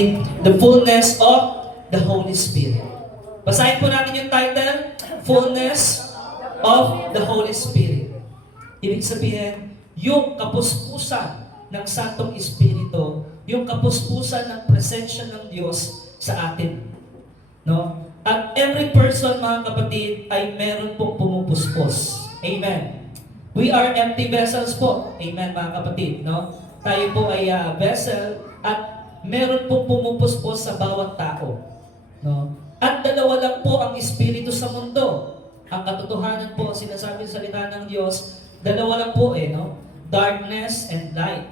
kapatid, the fullness of the Holy Spirit. Basahin po natin yung title, Fullness of the Holy Spirit. Ibig sabihin, yung kapuspusan ng Santong Espiritu, yung kapuspusan ng presensya ng Diyos sa atin. No? At every person, mga kapatid, ay meron pong pumupuspos. Amen. We are empty vessels po. Amen, mga kapatid. No? Tayo po ay vessel at meron pong pumupuspos sa bawat tao. No? At dalawa lang po ang Espiritu sa mundo. Ang katotohanan po, sinasabi sa salita ng Diyos, dalawa lang po no? Darkness and light.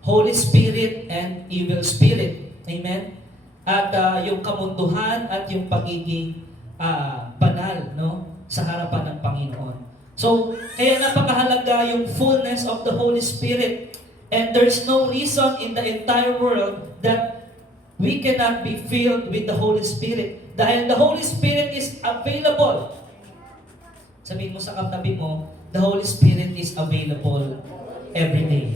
Holy Spirit and evil spirit. Amen? At yung kamunduhan at yung pagiging banal no? Sa harapan ng Panginoon. So, kaya napakahalaga yung fullness of the Holy Spirit. And there's no reason in the entire world that we cannot be filled with the Holy Spirit. Dahil the Holy Spirit is available. Sabihin mo sa katabi mo, the Holy Spirit is available every day.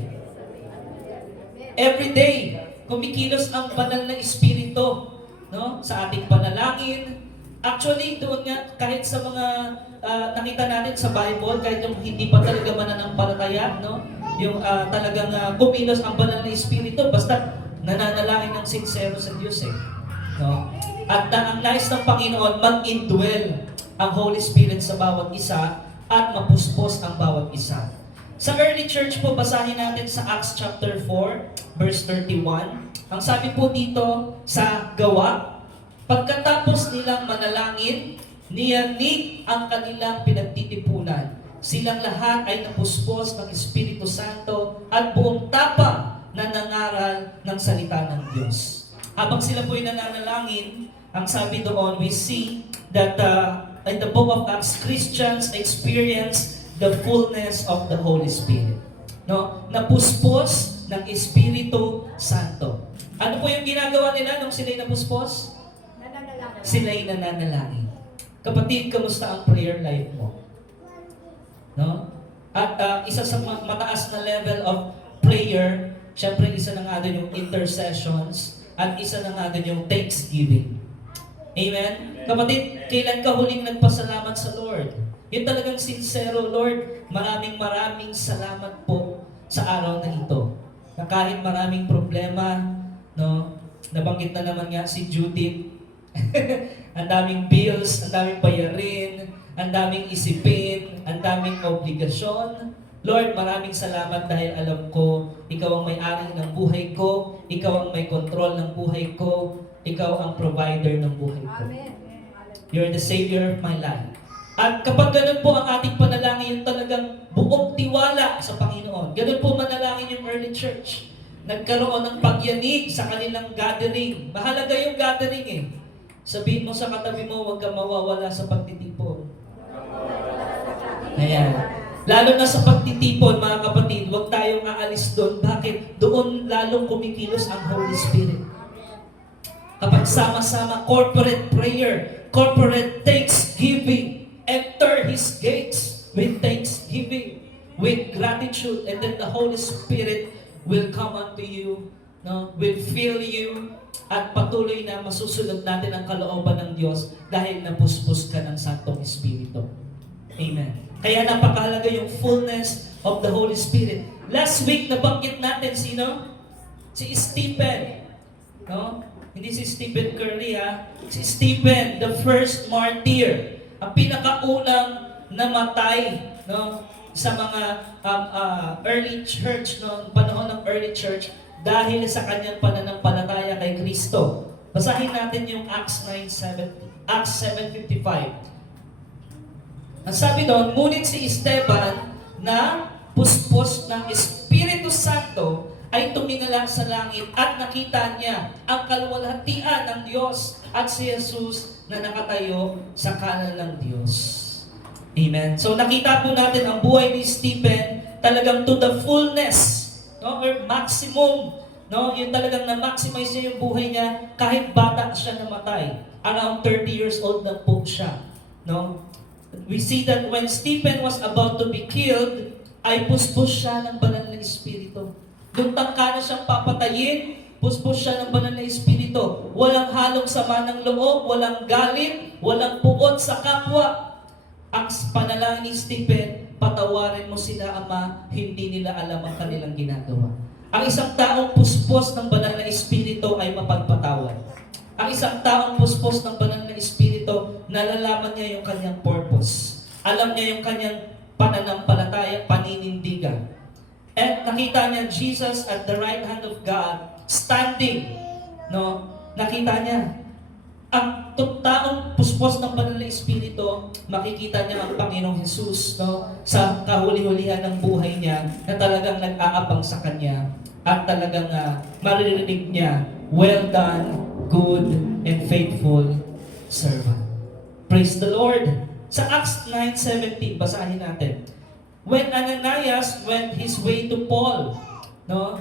Every day, kumikilos ang banal na Espiritu no? Sa ating panalangin. Actually, doon nga, kahit sa mga nakita natin sa Bible, kahit yung hindi pa talaga mananampalataya, no? Yung talagang kumilos ang banal na Espiritu, basta nananalangin ng sincero sa Diyos no? At ang nais ng Panginoon, mag-indwell ang Holy Spirit sa bawat isa at mapuspos ang bawat isa. Sa early church po, basahin natin sa Acts chapter 4, verse 31. Ang sabi po dito sa gawa, pagkatapos nilang manalangin, niyanig ang kanilang pinagtitipunan. Silang lahat ay napuspos ng Espiritu Santo at buong tapang na nangaral ng salita ng Diyos. Habang sila po ay nananalangin, ang sabi doon, we see that in the book of Acts, Christians experience the fullness of the Holy Spirit. No? Napuspos ng Espiritu Santo. Ano po yung ginagawa nila nung sila'y napuspos? Sila'y nananalangin. Kapatid, kamusta ang prayer life mo? No? At isa sa mataas na level of prayer, syempre isa na nga doon yung intercessions at isa na nga doon yung thanksgiving. Amen? Kapatid, kailan ka huling nagpasalamat sa Lord? Yung talagang sincero, Lord, maraming salamat po sa araw na ito. Na kahit maraming problema, no? Nabanggit na naman nga si Judith, ang daming bills, ang daming bayarin, ang daming isipin, ang daming obligasyon. Lord, maraming salamat dahil alam ko, Ikaw ang may-ari ng buhay ko, Ikaw ang may kontrol ng buhay ko, Ikaw ang provider ng buhay ko. Amen. You're the Savior of my life. At kapag ganun po ang ating panalangin, yung talagang buong tiwala sa Panginoon. Ganun po manalangin yung early church. Nagkaroon ng pagyanig sa kanilang gathering. Mahalaga yung gathering Sabihin mo sa katabi mo, huwag kang mawawala sa pagtitipon. Ayan. Lalo na sa pagtitipon, mga kapatid, huwag tayong aalis doon. Bakit? Doon lalong kumikilos ang Holy Spirit. Kapag sama-sama, corporate prayer, corporate thanksgiving, enter His gates with thanksgiving, with gratitude, and then the Holy Spirit will come unto you, no? Will fill you, at patuloy na masusunod natin ang kalooban ng Diyos dahil napuspos ka ng Santong Espiritu. Amen. Kaya napakahalaga yung fullness of the Holy Spirit. Last week, nabanggit natin sino? Si Stephen. No? Hindi si Stephen Curry, Si Stephen, the first martyr. Ang pinakaunang namatay, no? Sa mga early church, no? Panahon ng early church, dahil sa kanyang pananampalataya kay Kristo. Basahin natin yung Acts 7:55. Ang sabi doon, ngunit si Esteban na puspos ng Espiritu Santo ay tumingala sa langit at nakita niya ang kaluwalhatian ng Diyos at si Jesus na nakatayo sa kanan ng Diyos. Amen. So nakita po natin ang buhay ni Stephen talagang to the fullness, no, or maximum, no, yung talagang na-maximize niya yung buhay niya kahit bata siya namatay. Around 30 years old na po siya, no? We see that when Stephen was about to be killed, ay puspos siya ng banal na Espiritu. Nung tangka na siyang papatayin, puspos siya ng banal na Espiritu Espiritu. Walang halong sama ng loob, walang galit, walang puot sa kapwa. Ang panalangin ni Stephen, patawarin mo sila, Ama, hindi nila alam ang kanilang ginagawa. Ang isang taong puspos ng banal na Espiritu ay mapagpatawad. Ang isang taong puspos ng banal na Espiritu, nalalaman niya yung kanyang purpose. Alam niya yung kanyang pananampalataya, paninindigan. At nakita niya Jesus at the right hand of God standing. No? Nakita niya. Ang taong puspos ng banal na Espiritu, makikita niya ang Panginoong Jesus, no, sa kahuli-hulihan ng buhay niya na talagang nag-aabang sa kanya at talagang maririnig niya, well done, good and faithful servant. Praise the Lord. Sa Acts 9:17, basahin natin. When Ananias went his way to Paul, no,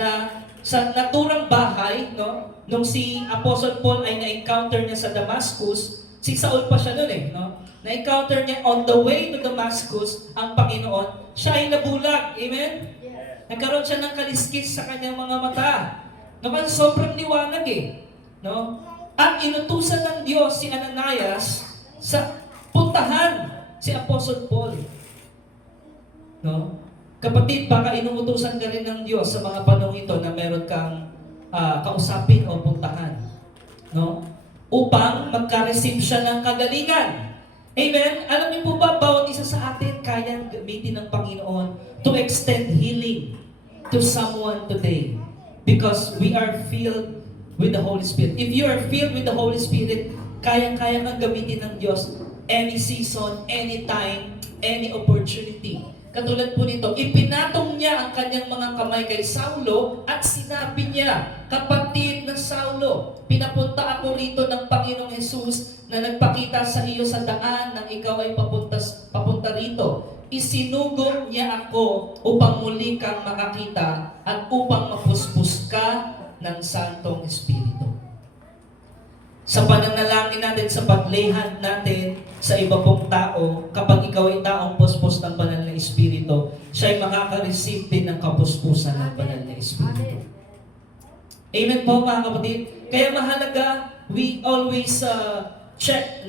na sa naturang bahay, no, nung si Apostle Paul ay na-encounter niya sa Damascus, si Saul pa siya noon no? Na-encounter niya on the way to Damascus ang Panginoon, siya ay nabulag. Amen? Yeah. Nagkaroon siya ng kaliskis sa kanyang mga mata. Naman sobrang liwanag no? At inutusan ng Diyos si Ananias sa puntahan si Apostle Paul. No? Kapatid, baka inuutusan ka rin ng Diyos sa mga panahon ito na meron kang kausapin o puntahan. No? Upang magka-receive siya ng kagalingan. Amen? Alam niyo po ba, bawat isa sa atin kayang gamitin ng Panginoon to extend healing to someone today. Because we are filled with the Holy Spirit. If you are filled with the Holy Spirit, kayang-kayang ang gamitin ng Diyos any season, any time, any opportunity. Katulad po nito, ipinatong niya ang kanyang mga kamay kay Saulo at sinabi niya, kapatid na Saulo, pinapunta ako rito ng Panginoong Jesus na nagpakita sa iyo sa daan nang ikaw ay papunta rito. Isinugo niya ako upang muli kang makakita at upang mapuspos ka ng Santong Espiritu. Sa pananalangin natin, sa paglayhan natin sa iba pong tao, kapag ikaw ay taong puspos ng banal na Espiritu, siya ay makaka-receive din ng kapuspusan ng banal na Espiritu. Amen po mga kapatid? Kaya mahalaga, we always check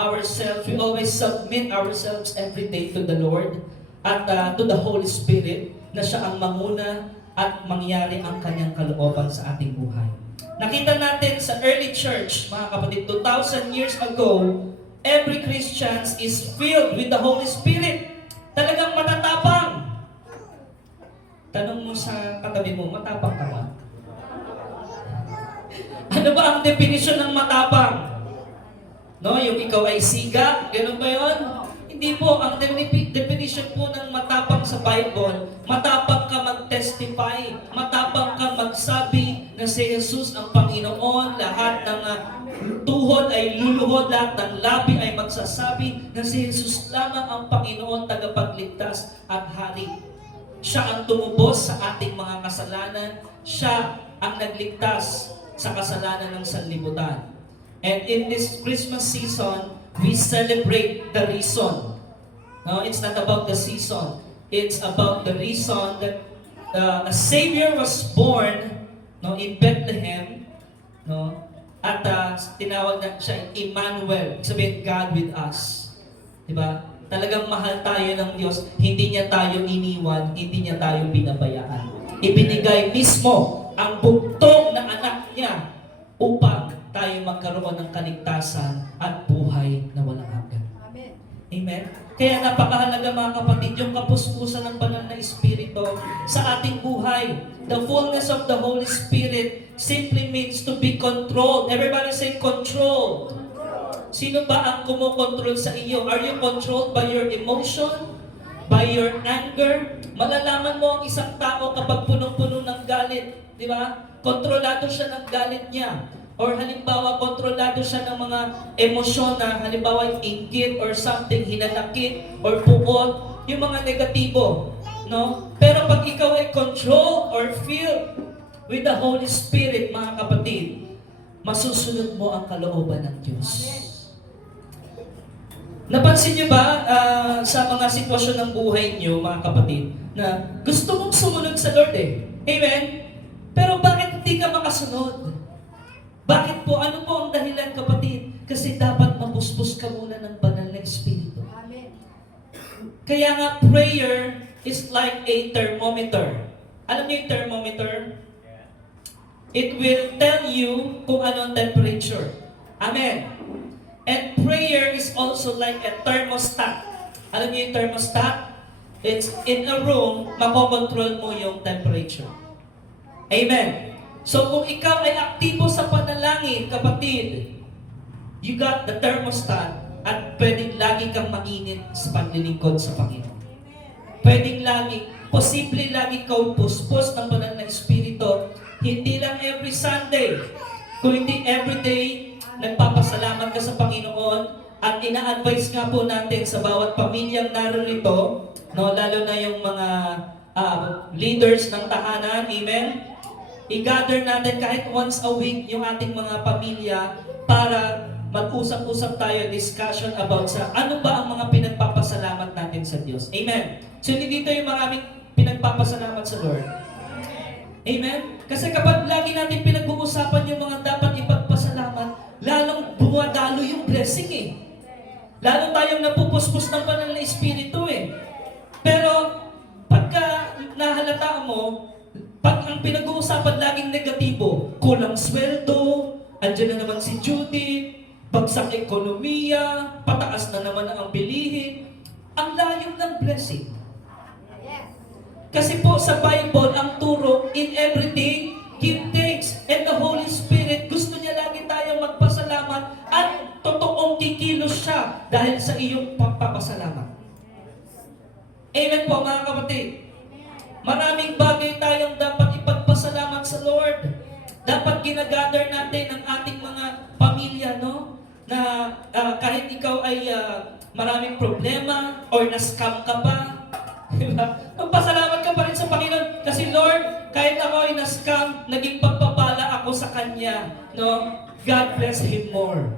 ourselves, we always submit ourselves every day to the Lord at to the Holy Spirit na siya ang manguna at mangyari ang kanyang kalooban sa ating buhay. Nakita natin sa early church, mga kapatid, 2,000 years ago, every Christian is filled with the Holy Spirit. Talagang matatapang. Tanong mo sa katabi mo, matapang ka ba? Ano ba ang definition ng matapang? No, yung ikaw ay siga, gano'n ba yun? Hindi po, ang definition po ng matapang sa Bible, matapang ka mag-testify, matapang ka magsabi na si Jesus ang Panginoon, lahat ng tuhod ay luluhod, lahat ng labi ay magsasabi na si Jesus lamang ang Panginoon, tagapagligtas at hari. Siya ang tumubos sa ating mga kasalanan, siya ang nagligtas sa kasalanan ng sanlibutan. And in this Christmas season, we celebrate the reason. No, it's not about the season. It's about the reason that a Savior was born, in Bethlehem, at tinawag na siya Emmanuel, sabihin God with us. Diba? Talagang mahal tayo ng Diyos, hindi niya tayo iniwan, hindi niya tayo binabayaan. Ibinigay mismo ang bugtong na anak niya upang tayo magkaroon ng kaligtasan at buhay na walang hanggan. Amen. Amen. Kaya napakahalaga mga kapatid, yung kapuspusan ng banal na Espiritu sa ating buhay. The fullness of the Holy Spirit simply means to be controlled. Everybody say controlled. Sino ba ang kumokontrol sa iyo? Are you controlled by your emotion? By your anger? Malalaman mo ang isang tao kapag punong-puno ng galit. Di ba? Kontrolado siya ng galit niya. Or halimbawa, kontrolado siya ng mga emosyon na halimbawa inggit or something, hinanakit or puot, yung mga negatibo. No? Pero pag ikaw ay control or filled with the Holy Spirit, mga kapatid, masusunod mo ang kalooban ng Diyos. Napansin niyo ba sa mga sitwasyon ng buhay niyo, mga kapatid, na gusto mong sumunod sa Lord Amen? Pero bakit hindi ka makasunod? Bakit po? Ano po ang dahilan, kapatid? Kasi dapat mapuspos ka muna ng banal na Espiritu. Amen. Kaya nga, prayer is like a thermometer. Alam niyo yung thermometer? It will tell you kung ano ang temperature. Amen. And prayer is also like a thermostat. Alam niyo yung thermostat? It's in a room, makokontrol mo yung temperature. Amen. So kung ikaw ay aktibo sa panalangin, kapatid, you got the thermostat at pwedeng lagi kang mainit sa paglilingkod sa Panginoon. Pwedeng lagi, posible lagi kang puspos ng banal na Espiritu, hindi lang every Sunday, kundi every day, nagpapasalamat ka sa Panginoon. At ina-advise nga po natin sa bawat pamilyang narito, no, lalo na yung mga leaders ng tahanan, amen? I-gather natin kahit once a week yung ating mga pamilya para mag-usap-usap tayo, discussion about sa ano ba ang mga pinagpapasalamat natin sa Diyos. Amen? So hindi dito yung maraming pinagpapasalamat sa Lord. Amen? Kasi kapag lagi natin pinag-uusapan yung mga dapat ipagpasalamat, lalong bumadalo yung blessing eh. Lalo tayong napupuspos ng banal na Espiritu eh. Pero pagka nahalata mo, pag ang pinag-uusapan laging negatibo, kulang sweldo, andyan na naman si Judy, bagsak ekonomiya, pataas na naman ang bilihin, ang layo ng blessing. Yes. Kasi po sa Bible, ang turo, in everything, give thanks. And the Holy Spirit, gusto niya lagi tayong magpasalamat at totoong kikilos siya dahil sa iyong pagpapasalamat. Amen po mga kapatid. Maraming bagay tayong dapat ipagpasalamat sa Lord. Dapat ginagather natin ang ating mga pamilya, no? Na kahit ikaw ay maraming problema or na-scam ka pa, diba? Magpasalamat ka pa rin sa Panginoon. Kasi Lord, kahit ako ay na-scam, naging pagpapala ako sa Kanya, no? God bless Him more.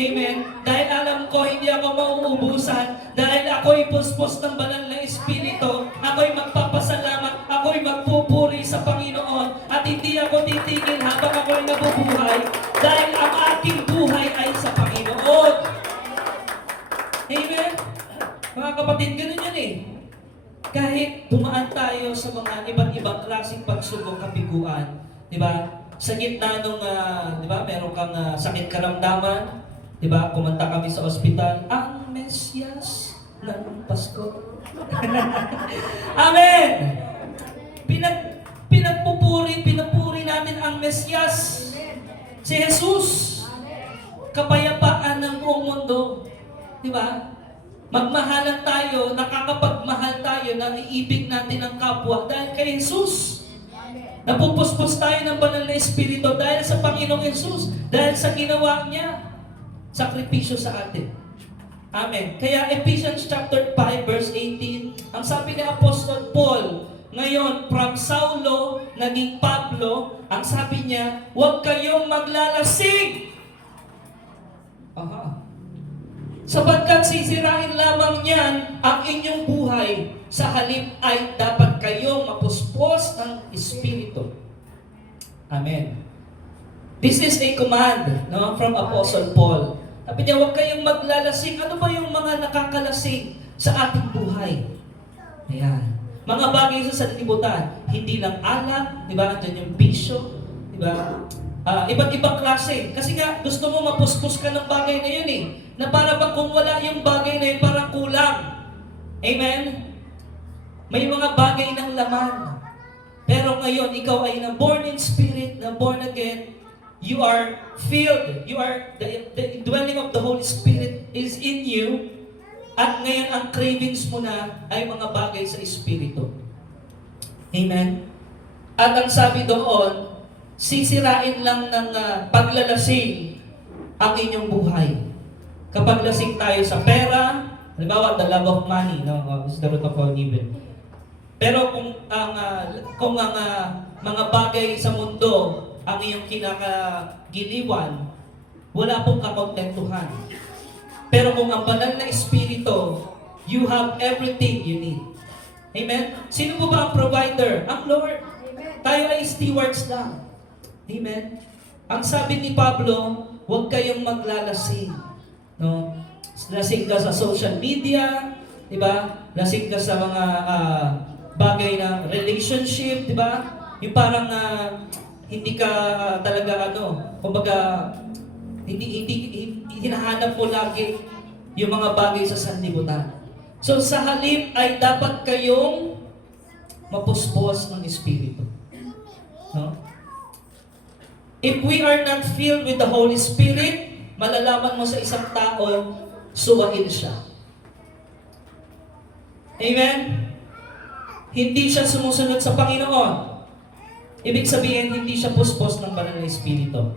Amen? Dahil alam ko, hindi ako mauubusan. Dahil ako'y puspos ng banal na Espiritu. Ako'y magpapasalamat. Ako'y magpupuri sa Panginoon. At hindi ako titigil habang ako'y nabubuhay. Dahil ang aking buhay ay sa Panginoon. Amen? Mga kapatid, ganun yan eh. Kahit dumaan tayo sa mga iba't ibang klaseng pagsubok, kabiguan, di ba? Sa gitna nung, di ba, meron kang sakit karamdaman, di ba, kumanta kami sa ospital, ang Mesyas ng Pasko. Amen! Pinapuri natin ang Mesyas. Si Jesus. Kapayapaan ng buong mundo. Di ba? Magmahalan tayo, nakakapagmahal tayo, naiibig natin ang kapwa dahil kay Jesus. Napupuspos tayo ng banal na Espiritu dahil sa Panginoong Jesus, dahil sa ginawa niya, sakripisyo sa atin. Amen. Kaya Ephesians chapter 5 verse 18, ang sabi ni Apostol Paul, ngayon from Saulo naging Pablo, ang sabi niya, huwag kayong maglalasing. Aha. Sapagkat sisirain lamang niyan ang inyong buhay, sa halip ay dapat kayong mapuspos ng Espiritu. Amen. This is a command, no, from Apostle Paul. Sabi niya, huwag kayong maglalasing. Ano ba yung mga nakakalasing sa ating buhay? Ayan. Mga bagay sa sanlibutan. Hindi lang alak, di ba? Andiyan yung bisyo, di ba? Iba't ibang klase. Kasi nga, gusto mo mapuspos ka ng bagay na yun eh. Na para bang kung wala yung bagay na yun, parang kulang. Amen? May mga bagay ng laman. Pero ngayon, ikaw ay na-born in spirit, na-born again, you are filled, the dwelling of the Holy Spirit is in you, at ngayon ang cravings mo na ay mga bagay sa Espiritu. Amen? At ang sabi doon, sisirain lang ng paglalasing ang inyong buhay. Kapag lasing tayo sa pera, halimbawa, the love of money, no? Is the root of all evil. Pero kung ang mga bagay sa mundo ang iyong kinakagiliwan, wala pong kakontentuhan. Pero kung ang banal na Espiritu, you have everything you need. Amen? Sino po ba ang provider? Ang Lord. Amen. Tayo ay stewards lang. Amen? Ang sabi ni Pablo, huwag kayong maglalasing. No? Lasing ka sa social media, di ba? Lasing ka sa mga bagay na relationship, di ba? Yung parang hindi ka talaga kumbaga hindi hinahanap mo lagi yung mga bagay sa sanlibutan. So sa halip ay dapat kayong mapuspos ng Espiritu. No? If we are not filled with the Holy Spirit, malalaman mo sa isang tao, suwain siya. Amen? Hindi siya sumusunod sa Panginoon. Ibig sabihin, hindi siya puspos ng banal na Espiritu.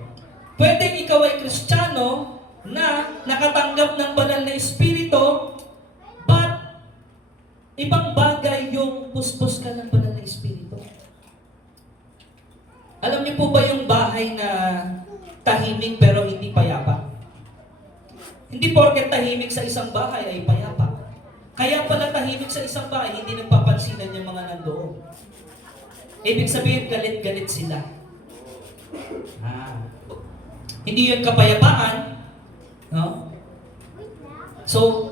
Pwedeng ikaw ay Kristiyano na nakatanggap ng banal na Espiritu, but ibang bagay yung puspos ka ng banal na Espiritu. Alam niyo po ba yung bahay na tahimik pero hindi payapa? Hindi porket tahimik sa isang bahay ay payapa. Kaya pala tahimik sa isang bahay, hindi nagpapansinan yung mga nandoon. Ibig sabihin, galit-galit sila. Hindi yun kapayapaan. No? So,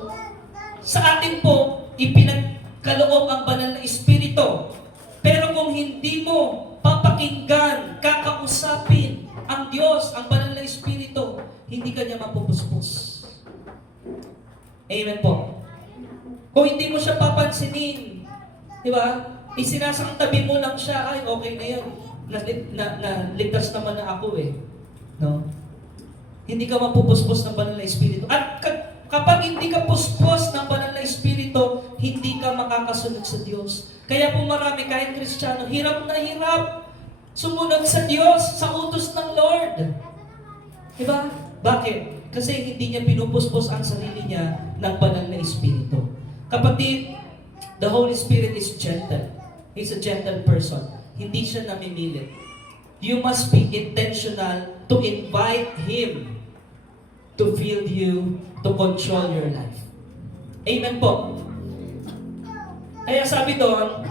sa atin po, ipinagkaloob ang banal na Espiritu. Pero kung hindi mo papakinggan, kakausapin ang Diyos, ang banal na Espiritu, hindi ka niya mapupuspos. Amen po. Kung hindi mo siya papansinin, di ba? Isinasang tabi mo lang siya, ay okay na yun. Ligtas naman na ako eh. No? Hindi ka mapupuspos ng banal na Espiritu. At kapag hindi ka puspos ng banal na Espiritu, hindi ka makakasunod sa Diyos. Kaya po marami, kahit Kristiyano, hirap na hirap sumunod sa Diyos, sa utos ng Lord. Diba? Bakit? Kasi hindi niya pinupuspos ang sarili niya ng banal na Espiritu. Kapatid, the Holy Spirit is gentle. He's a gentle person. Hindi siya namimilit. You must be intentional to invite Him to fill you, to control your life. Amen po. Kaya sabi doon,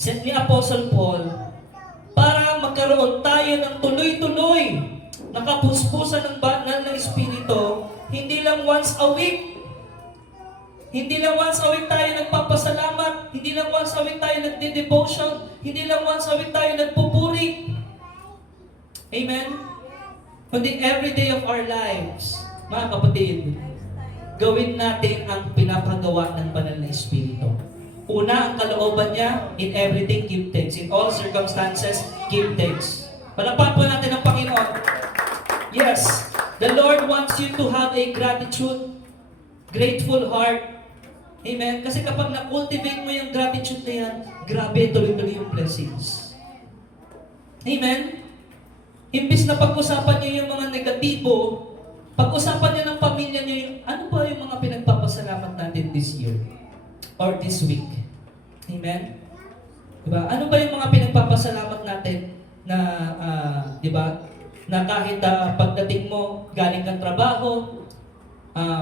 ni Apostle Paul, para magkaroon tayo ng tuloy-tuloy na kapuspusan ng banal na Espiritu, hindi lang once a week. Hindi lang once a week tayo nagpapasalamat, hindi lang once a week tayo nagde-devotion, hindi lang once a week tayo nagpupuri. Amen? Kundi every day of our lives, mga kapatid, gawin natin ang pinapagawa ng banal na Espiritu. Una, ang kalooban niya, in everything, give thanks. In all circumstances, give thanks. Palapan po natin ang Panginoon. Yes, the Lord wants you to have a grateful heart. Amen? Kasi kapag na-cultivate mo yung gratitude na yan, grabe, tuloy-tuloy yung blessings. Amen? Imbis na pag-usapan niyo yung mga negatibo, pag-usapan niyo ng pamilya niyo yung, ano ba yung mga pinagpapasalamat natin this year? Or this week? Amen? Diba? Ano ba yung mga pinagpapasalamat natin na, diba? Na kahit pagdating mo, galing kang trabaho,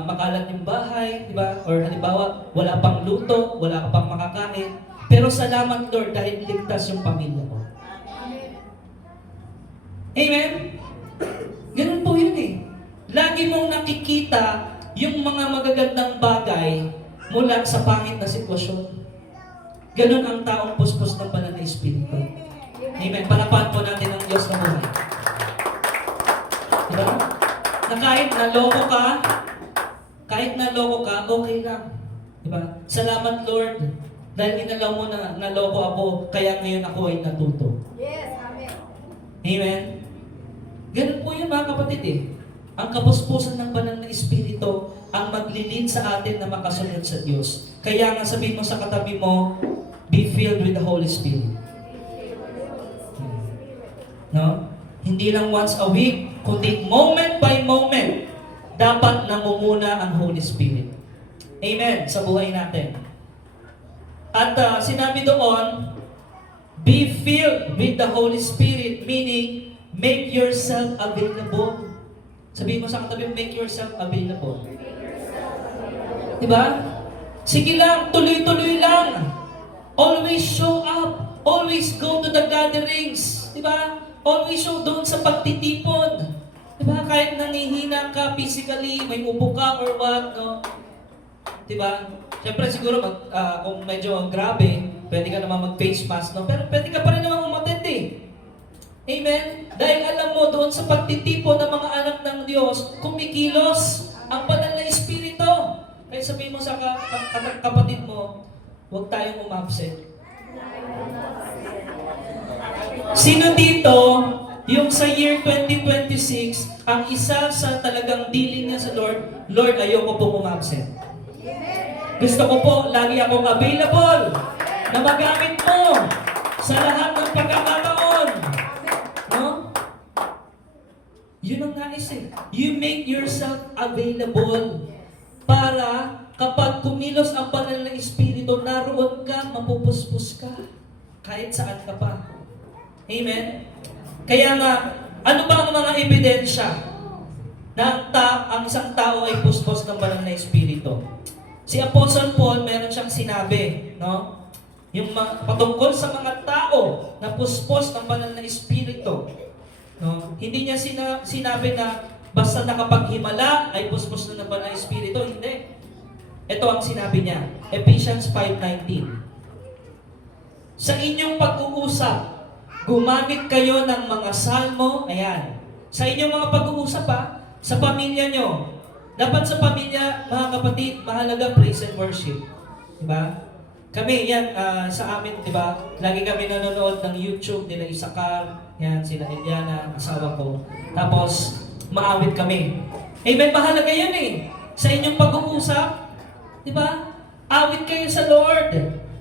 makalat yung bahay, di ba? Or halimbawa, wala pang luto, wala ka pang makakain. Pero salamat, Lord, dahil ligtas yung pamilya mo. Amen? Ganun po yun eh. Lagi mong nakikita yung mga magagandang bagay mula sa pangit na sitwasyon. Ganun ang taong puspos ng banal na Espiritu. Amen? Palapan po natin ang Diyos na buhay. Diba? Na kahit naloko ka, okay lang. Diba? Salamat, Lord. Dahil inalaw mo na naloko ako, kaya ngayon ako ay natuto. Yes, amen. Amen? Ganun po yun, mga kapatid eh. Ang kapuspusan ng banal na Espiritu ang maglilid sa atin na makasunod sa Diyos. Kaya nga sabihin mo sa katabi mo, be filled with the Holy Spirit. No? Hindi lang once a week, kundi moment by moment, dapat namumuna ang Holy Spirit. Amen. Sa buhay natin. At sinabi doon, be filled with the Holy Spirit, meaning, make yourself available. Sabihin mo sa katabi, make yourself available. Diba? Sige lang, tuloy-tuloy lang. Always show up. Always go to the gatherings. Diba? Always show doon sa pagtitipon. Diba? Kahit nangihina ka physically, may ubo ka or what, no? Diba? Siyempre siguro kung medyo grabe, pwede ka naman mag-face mask, no? Pero pwede ka pa rin naman umattend eh. Amen? Dahil alam mo doon sa pagtitipon ng mga anak ng Diyos, kumikilos ang banal na Espiritu. Kaya sabihin mo sa kapatid mo, huwag tayong umabsent. Sino dito, yung sa year 2026, ang isa sa talagang dealing niya sa Lord, Lord, ayoko pong umabsent. Gusto ko po, lagi akong available na magamit mo sa lahat ng pagkakataon. No? Yun ang nais eh. You make yourself available para kapag kumilos ang banal na Espiritu, naroon ka, mapupuspos ka. Kahit saan ka pa. Amen? Kaya nga, ano ba ang mga ebidensya na ang isang tao ay puspos ng banal na Espiritu? Si Apostle Paul, meron siyang sinabi, no? Yung patungkol sa mga tao na puspos ng banal na Espiritu. No? Hindi niya sinabi na basta nakapaghimala ay puspos na ng banal na Espiritu. Hindi. Ito ang sinabi niya, Ephesians 5:19. Sa inyong pag-uusap, gumamit kayo ng mga salmo, ayan. Sa inyong mga pag-uusap sa pamilya nyo. Dapat sa pamilya, mga kapatid, mahalaga praise and worship. Diba? Kami, yan, sa amin, diba? Lagi kami nanonood ng YouTube nila Isakar, yan, sila Eliana, asawa ko. Tapos, maawit kami. Amen, mahalaga yan eh. Sa inyong pag-uusap, diba? Awit kayo sa Lord.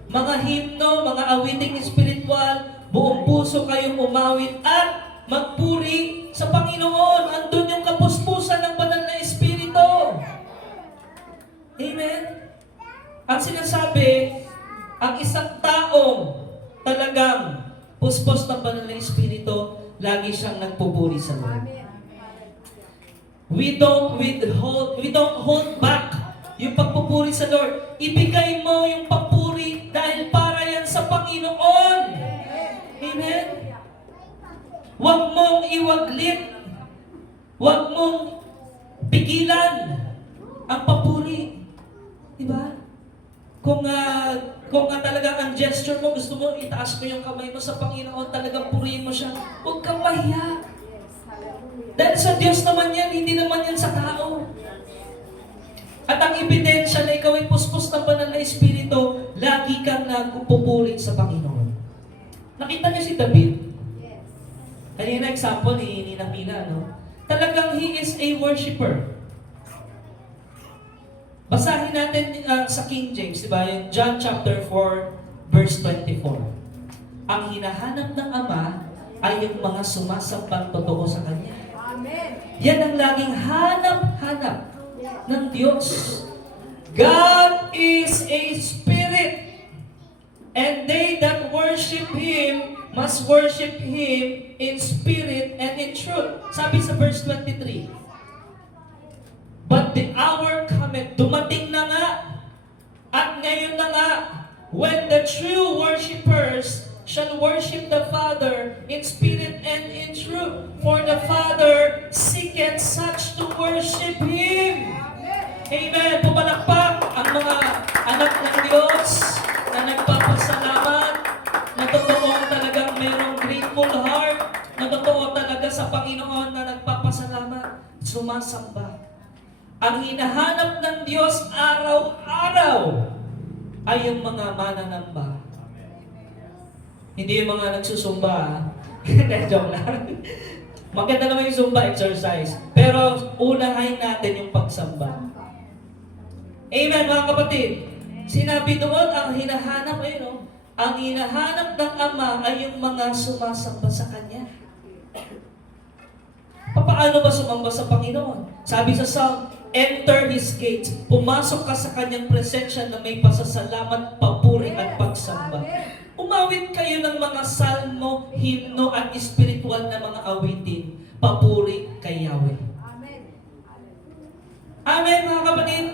Mga himno, mga awiting spiritual, buong puso kayong umawit at magpuri sa Panginoon. Andun yung kapuspusan ng banal na Espiritu. Amen? Ang sinasabi, ang isang taong talagang puspos ng banal na Espiritu, lagi siyang nagpupuri sa Lord. We don't hold back yung pagpupuri sa Lord. Ibigay mo yung papuri dahil para yan sa Panginoon. Amen? Huwag mong iwaglit. Huwag mong pigilan ang papuri. Diba? Kung talagang ang gesture mo, gusto mo itaas mo yung kamay mo sa Panginoon, talagang purihin mo siya, huwag kang mahiya. Dahil sa Diyos naman yan, hindi naman yan sa tao. At ang ebidensya na ikaw ay puspos ng banal na Espiritu, lagi kang nagpupuri sa Panginoon. Nakita niyo si David? Kanina example ni Ninang Mina, no? Talagang he is a worshiper. Basahin natin sa King James, diba? Yung John chapter 4, verse 24. Ang hinahanap ng Ama ay yung mga sumasambang totoo sa Kanya. Amen. Yan ang laging hanap-hanap ng Diyos. God is a spirit, and they that worship Him must worship Him in spirit and in truth. Sabi sa verse 23, but the hour cometh, dumating na nga, at ngayon na nga, when the true worshipers shall worship the Father in spirit and in truth. For the Father seeketh such to worship Him. Amen. Pumalakpak ang mga anak ng Diyos na nagpapasalamat, na totoo talagang merong grateful heart, na totoo talaga sa Panginoon na nagpapasalamat, sumasamba. Ang hinahanap ng Diyos araw-araw ay yung mga mananamba. Hindi yung mga nagsusumba. Joke lang. Maganda naman yung Zumba exercise. Pero unahin natin yung pagsamba. Amen, mga kapatid. Sinabi doon, ang hinahanap ay, ang hinahanap ng Ama ay yung mga sumasamba sa Kanya. Paano ba sumamba sa Panginoon? Sabi sa Psalm, enter His gates. Pumasok ka sa Kanyang presensya na may pasasalamat, papuri at pagsamba. Umawit kayo ng mga salmo, himno at spiritual na mga awitin. Papuri kay Yahweh. Amen. Amen, mga kapatid.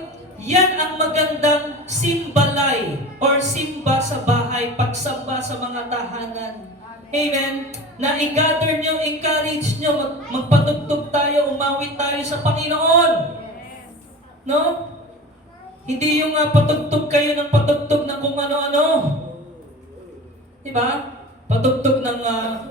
Yan ang magandang simbalay or simba sa bahay, pagsamba sa mga tahanan. Amen? Na i-gather nyo, encourage nyo, magpatugtog tayo, umawit tayo sa Panginoon. No? Hindi yung patugtog kayo ng patugtog ng kung ano-ano. Diba? Patugtog ng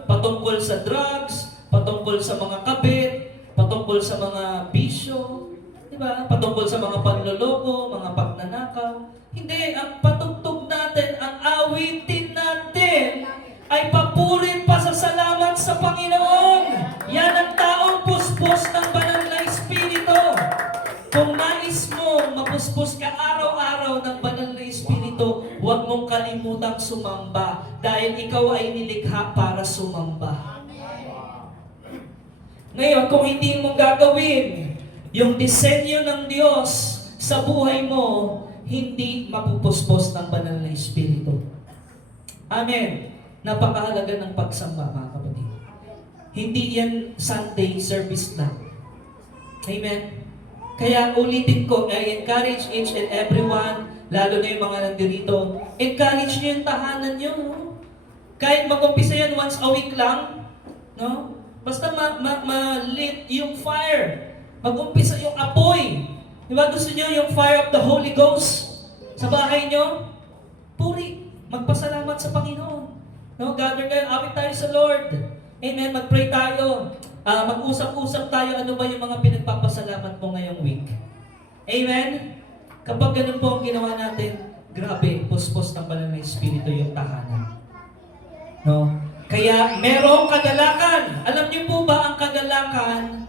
patungkol sa drugs, patungkol sa mga kabit, patungkol sa mga bisyo, diba? Patungkol sa mga panloloko, mga pagnanakaw. Hindi, ang patugtog natin, ang awitin natin, ay papurit pa sa salamat sa Panginoon. Yan ang taong puspos ng banal na Espiritu. Kung nais mo mapuspos ka araw-araw ng banal na Espiritu, huwag mong kalimutang sumamba dahil ikaw ay nilikha para sumamba. Ngayon, kung hindi mo gagawin yung disenyo ng Diyos sa buhay mo, hindi mapupuspos ng banal na Espiritu. Amen. Napakahalaga ng pagsamba, mga kapatid. Hindi yan Sunday service lang. Amen. Kaya ulitin ko, I encourage each and everyone, lalo na yung mga nandirito, encourage nyo yung tahanan nyo. No? Kahit mag-umpisa yan once a week lang, no? Basta ma-lit yung fire. Mag-umpisa yung apoy. Diba gusto nyo yung fire of the Holy Ghost sa bahay nyo? Puri. Magpasalamat sa Panginoon. No? Gather kayo, awit tayo sa Lord. Amen. Mag-pray tayo. Mag-usap-usap tayo ano ba yung mga pinagpapasalamat mo ngayong week. Amen? Kapag ganun po ang ginawa natin, grabe, puspos ng banal na Espiritu yung tahanan. No? Kaya merong kagalakan. Alam niyo po ba ang kagalakan,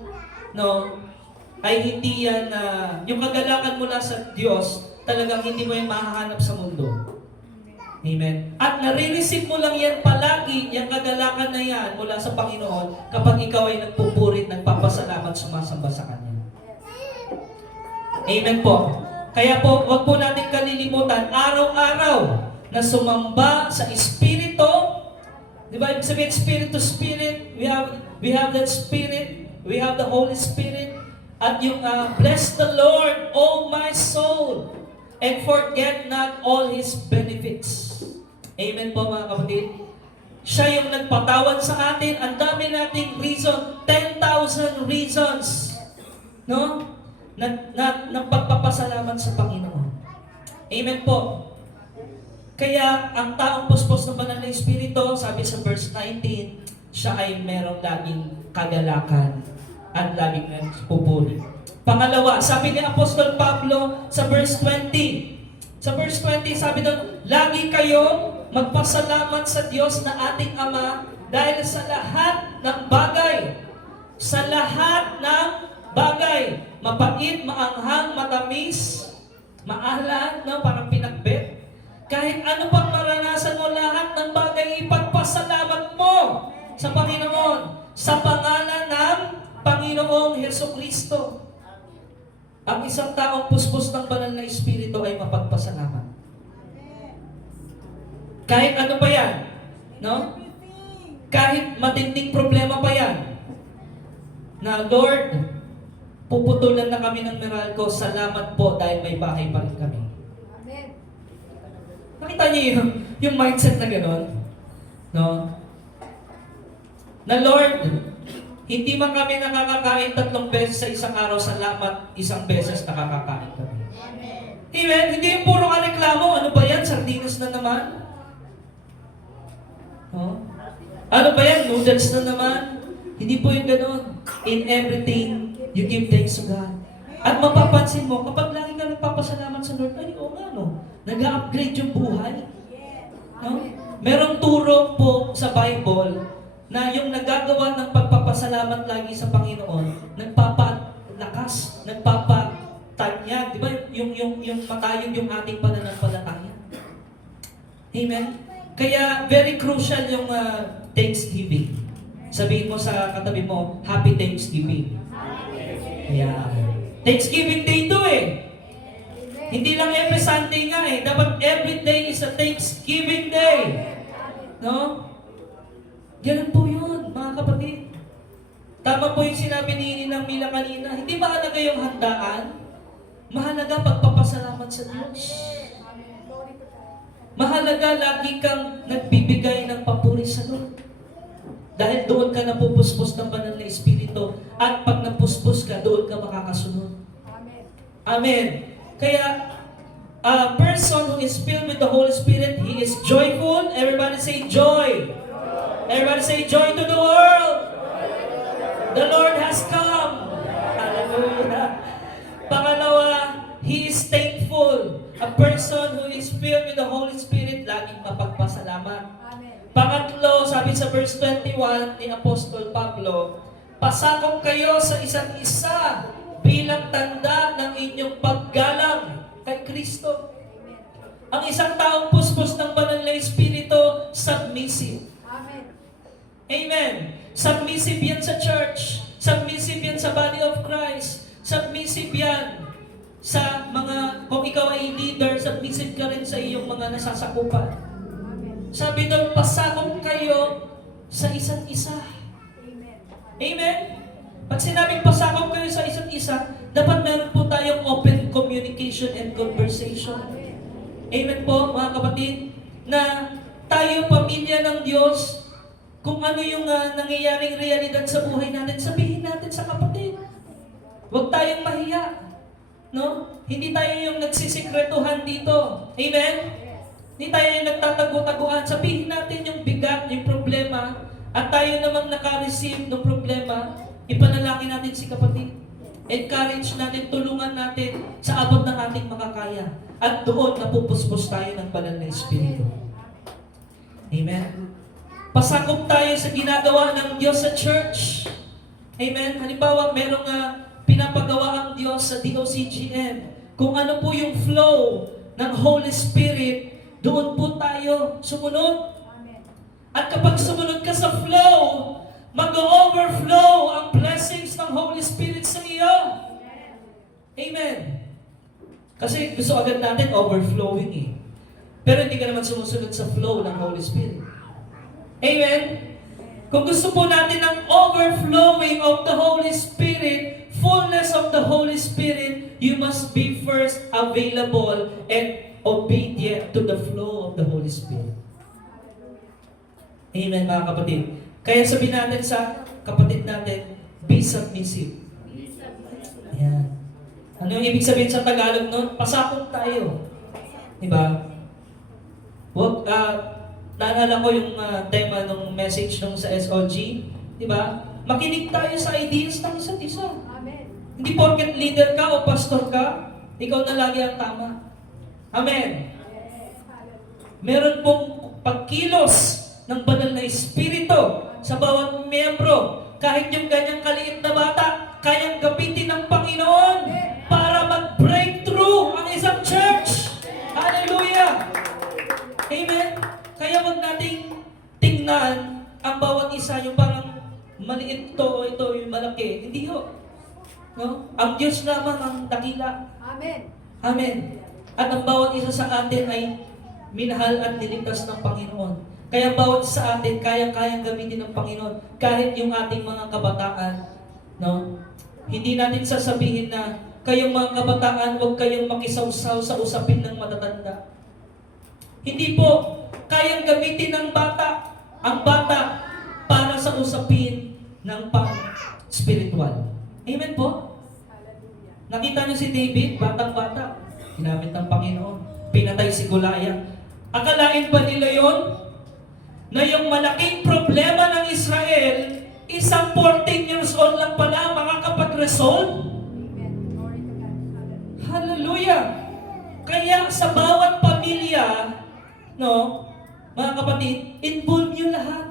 no, ay hindi yan, yung kagalakan mula sa Diyos, talagang hindi mo yung mahahanap sa mundo. Amen. At nare-receive mo lang yan palagi, yung kagalakan na yan mula sa Panginoon kapag ikaw ay nagpupurit, nagpapasalamat, sumasamba sa Kanya. Amen po. Kaya po, wag po natin kalilimutan, araw-araw na sumamba sa Espiritu. Di ba? Ibig sabihin, Spirit to Spirit, we have that Spirit, we have the Holy Spirit, at yung bless the Lord, O my soul, and forget not all His benefits. Amen po mga kapatid. Siya yung nagpatawad sa atin. Ang dami nating reason. 10,000 reasons. No? Ng pagpapasalamat sa Panginoon. Amen po. Kaya ang taong puspos ng banal na Espiritu, sabi sa verse 19, siya ay merong laging kagalakan at laging nagpupuri. Pangalawa, sabi ni Apostol Pablo sa verse 20. Sa verse 20, sabi doon, lagi kayong magpasalamat sa Diyos na ating Ama dahil sa lahat ng bagay. Sa lahat ng bagay. Mapait, maanghang, matamis, maalat, no? Parang pinagbet. Kahit ano pang maranasan mo, lahat ng bagay ipagpasalamat mo sa Panginoon. Sa pangalan ng Panginoong Hesukristo. Ang isang taong puspos ng banal na Espiritu ay mapagpasalamat. Kahit ano pa yan, no? Kahit matinding problema pa yan, na Lord, puputulan na kami ng Meralco, salamat po dahil may bahay pa rin kami. Amen. Nakita niyo yung mindset na gano'n? No? Na Lord, hindi man kami nakakakain 3 beses sa isang araw, salamat 1 beses nakakakain kami. Amen? Hindi yung puro ka reklamo. Ano ba yan? Sardinas na naman? No? Ano ba yan? Noodles na naman? Hindi po yung gano'n. In everything, you give thanks to God. At mapapansin mo, kapag lagi ka nagpapasalamat sa Lord, ay, oo nga, no? Nag-upgrade yung buhay. No? Merong turo po sa Bible na yung nagagawa ng pagpapasalamat lagi sa Panginoon, nagpapalakas, nagpapatanyag, di ba? Yung matayog yung ating pananampalataya. Amen? Kaya very crucial yung Thanksgiving. Sabihin mo sa katabi mo, Happy Thanksgiving. Kaya, Thanksgiving Day to eh. Hindi lang every Sunday nga eh. Dapat every day is a Thanksgiving Day. No? Ganun po yun, mga kapatid. Tama po yung sinabi ni Ninang Mila kanina. Hindi mahalaga yung handaan. Mahalaga pagpapasalamat sa Diyos. Mahalaga lagi kang nagbibigay ng papuri sa Lord. Dahil doon ka napupuspos ng banal na Espiritu. At pag napuspos ka, doon ka makakasunod. Amen. Amen. Kaya, a person who is filled with the Holy Spirit, he is joyful. Everybody say joy. Everybody say joy to the world. The Lord has come. Hallelujah. Pangalawa, he is thankful. A person who is filled with the Holy Spirit, laging mapagpasalamat. Amen. Pangatlo, sabi sa verse 21 ni Apostol Pablo, pasakop kayo sa isa't isa bilang tanda ng inyong paggalang kay Kristo. Ang isang taong puspos ng banal na Espiritu, submissive. Amen. Amen. Submissive yan sa church. Submissive yan sa body of Christ. Submissive yan sa mga, kung ikaw ay leader, submissive ka rin sa iyong mga nasasakupan. Amen. Sabi doon, pasakop kayo sa isa't isa. Amen. Amen? Pag sinabing pasakop kayo sa isa't isa, dapat meron po tayong open communication and conversation. Amen. Amen po, mga kapatid, na tayo, pamilya ng Diyos, kung ano yung nangyayaring realidad sa buhay natin, sabihin natin sa kapatid. Huwag tayong mahiya. No? Hindi tayo yung nagsisikretuhan dito. Amen? Hindi tayo yung nagtatago-taguan. Sabihin natin yung bigat, yung problema, at tayo namang naka-receive ng problema, ipanalangin natin si kapatid. Encourage natin, tulungan natin sa abot ng ating makakaya. At doon napupuspos tayo ng banal na Espiritu. Amen? Pasakop tayo sa ginagawa ng Diyos sa church. Amen? Halimbawa, merong pinapagawa ang Diyos sa DOCGM. Kung ano po yung flow ng Holy Spirit, doon po tayo sumunod. Amen. At kapag sumunod ka sa flow, mag-overflow ang blessings ng Holy Spirit sa iyo. Amen. Kasi gusto agad natin overflowing eh. Pero hindi ka naman sumusunod sa flow ng Holy Spirit. Amen? Kung gusto po natin ng overflowing of the Holy Spirit, fullness of the Holy Spirit, you must be first available and obedient to the flow of the Holy Spirit. Amen, mga kapatid. Kaya sabihin natin sa kapatid natin, be submissive. Ayan. Ano yung ibig sabihin sa Tagalog nun? Pasakop tayo. Diba? Huwag, naalala ko yung tema ng message nung sa SOG. Diba? Makinig tayo sa ideas ng isa't isa. Amen. Hindi porket leader ka o pastor ka, ikaw na lagi ang tama. Amen. Yes. Hallelujah. Meron pong pagkilos ng banal na Espiritu sa bawat miyembro. Kahit yung ganyang kaliit na bata, kayang gamitin ng Panginoon para mag-breakthrough ang isang church. Hallelujah! Amen? Kaya wag nating tingnan ang bawat isa, yung parang maliit to o ito, yung malaki. Hindi ho. No? Ang Diyos lamang ang dakila. Amen. Amen. At ang bawat isa sa atin ay minahal at niligtas ng Panginoon. Kaya bawat isa sa atin, kayang-kayang gamitin ng Panginoon. Kahit yung ating mga kabataan, no? Hindi natin sasabihin na, kayong mga kabataan, huwag kayong makisawsaw sa usapin ng matatanda. Hindi po, kayang gamitin ng bata, ang bata, para sa usapin ng pang-spiritual. Amen po? Hallelujah. Nakita niyo si David, batang-bata, ginamit ng Panginoon. Pinatay si Goliath. Akalain ba nila yon? Na yung malaking problema ng Israel, isang 14 years old lang pala makakapag-resolve? Amen. Glory to God. Hallelujah. Hallelujah! Kaya sa bawat pamilya, no, mga kapatid, involve nyo lahat.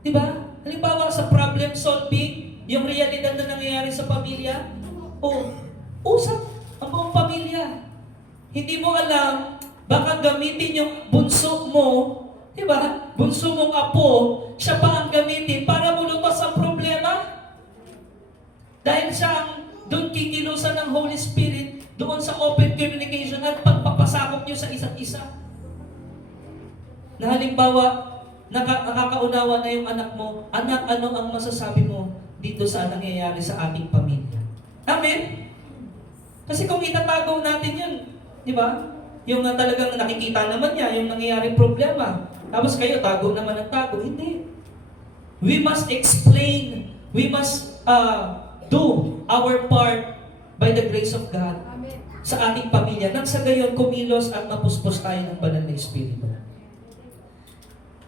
Diba? Halimbawa sa problem solving, yung realidad na nangyayari sa pamilya, usap ang buong pamilya. Hindi mo alam, baka gamitin yung bunso mo, diba? Bunso mong apo, siya pa ang gamitin para mulutas ang problema. Dahil siya ang doon kikilusan ng Holy Spirit, doon sa open communication at pagpapasakop nyo sa isa't isa. Na halimbawa, nakakaunawa na yung anak mo, anak, ano ang masasabi mo dito sa nangyayari sa ating pamilya? Amen? Kasi kung itatago natin yun, di ba? Yung talagang nakikita naman niya, yung nangyayari problema. Tapos kayo, tago naman ang tago. Hindi. We must explain. We must do our part by the grace of God Amen. sa ating pamilya. Nang sa gayon, kumilos at mapuspos tayo ng banal na Espiritu.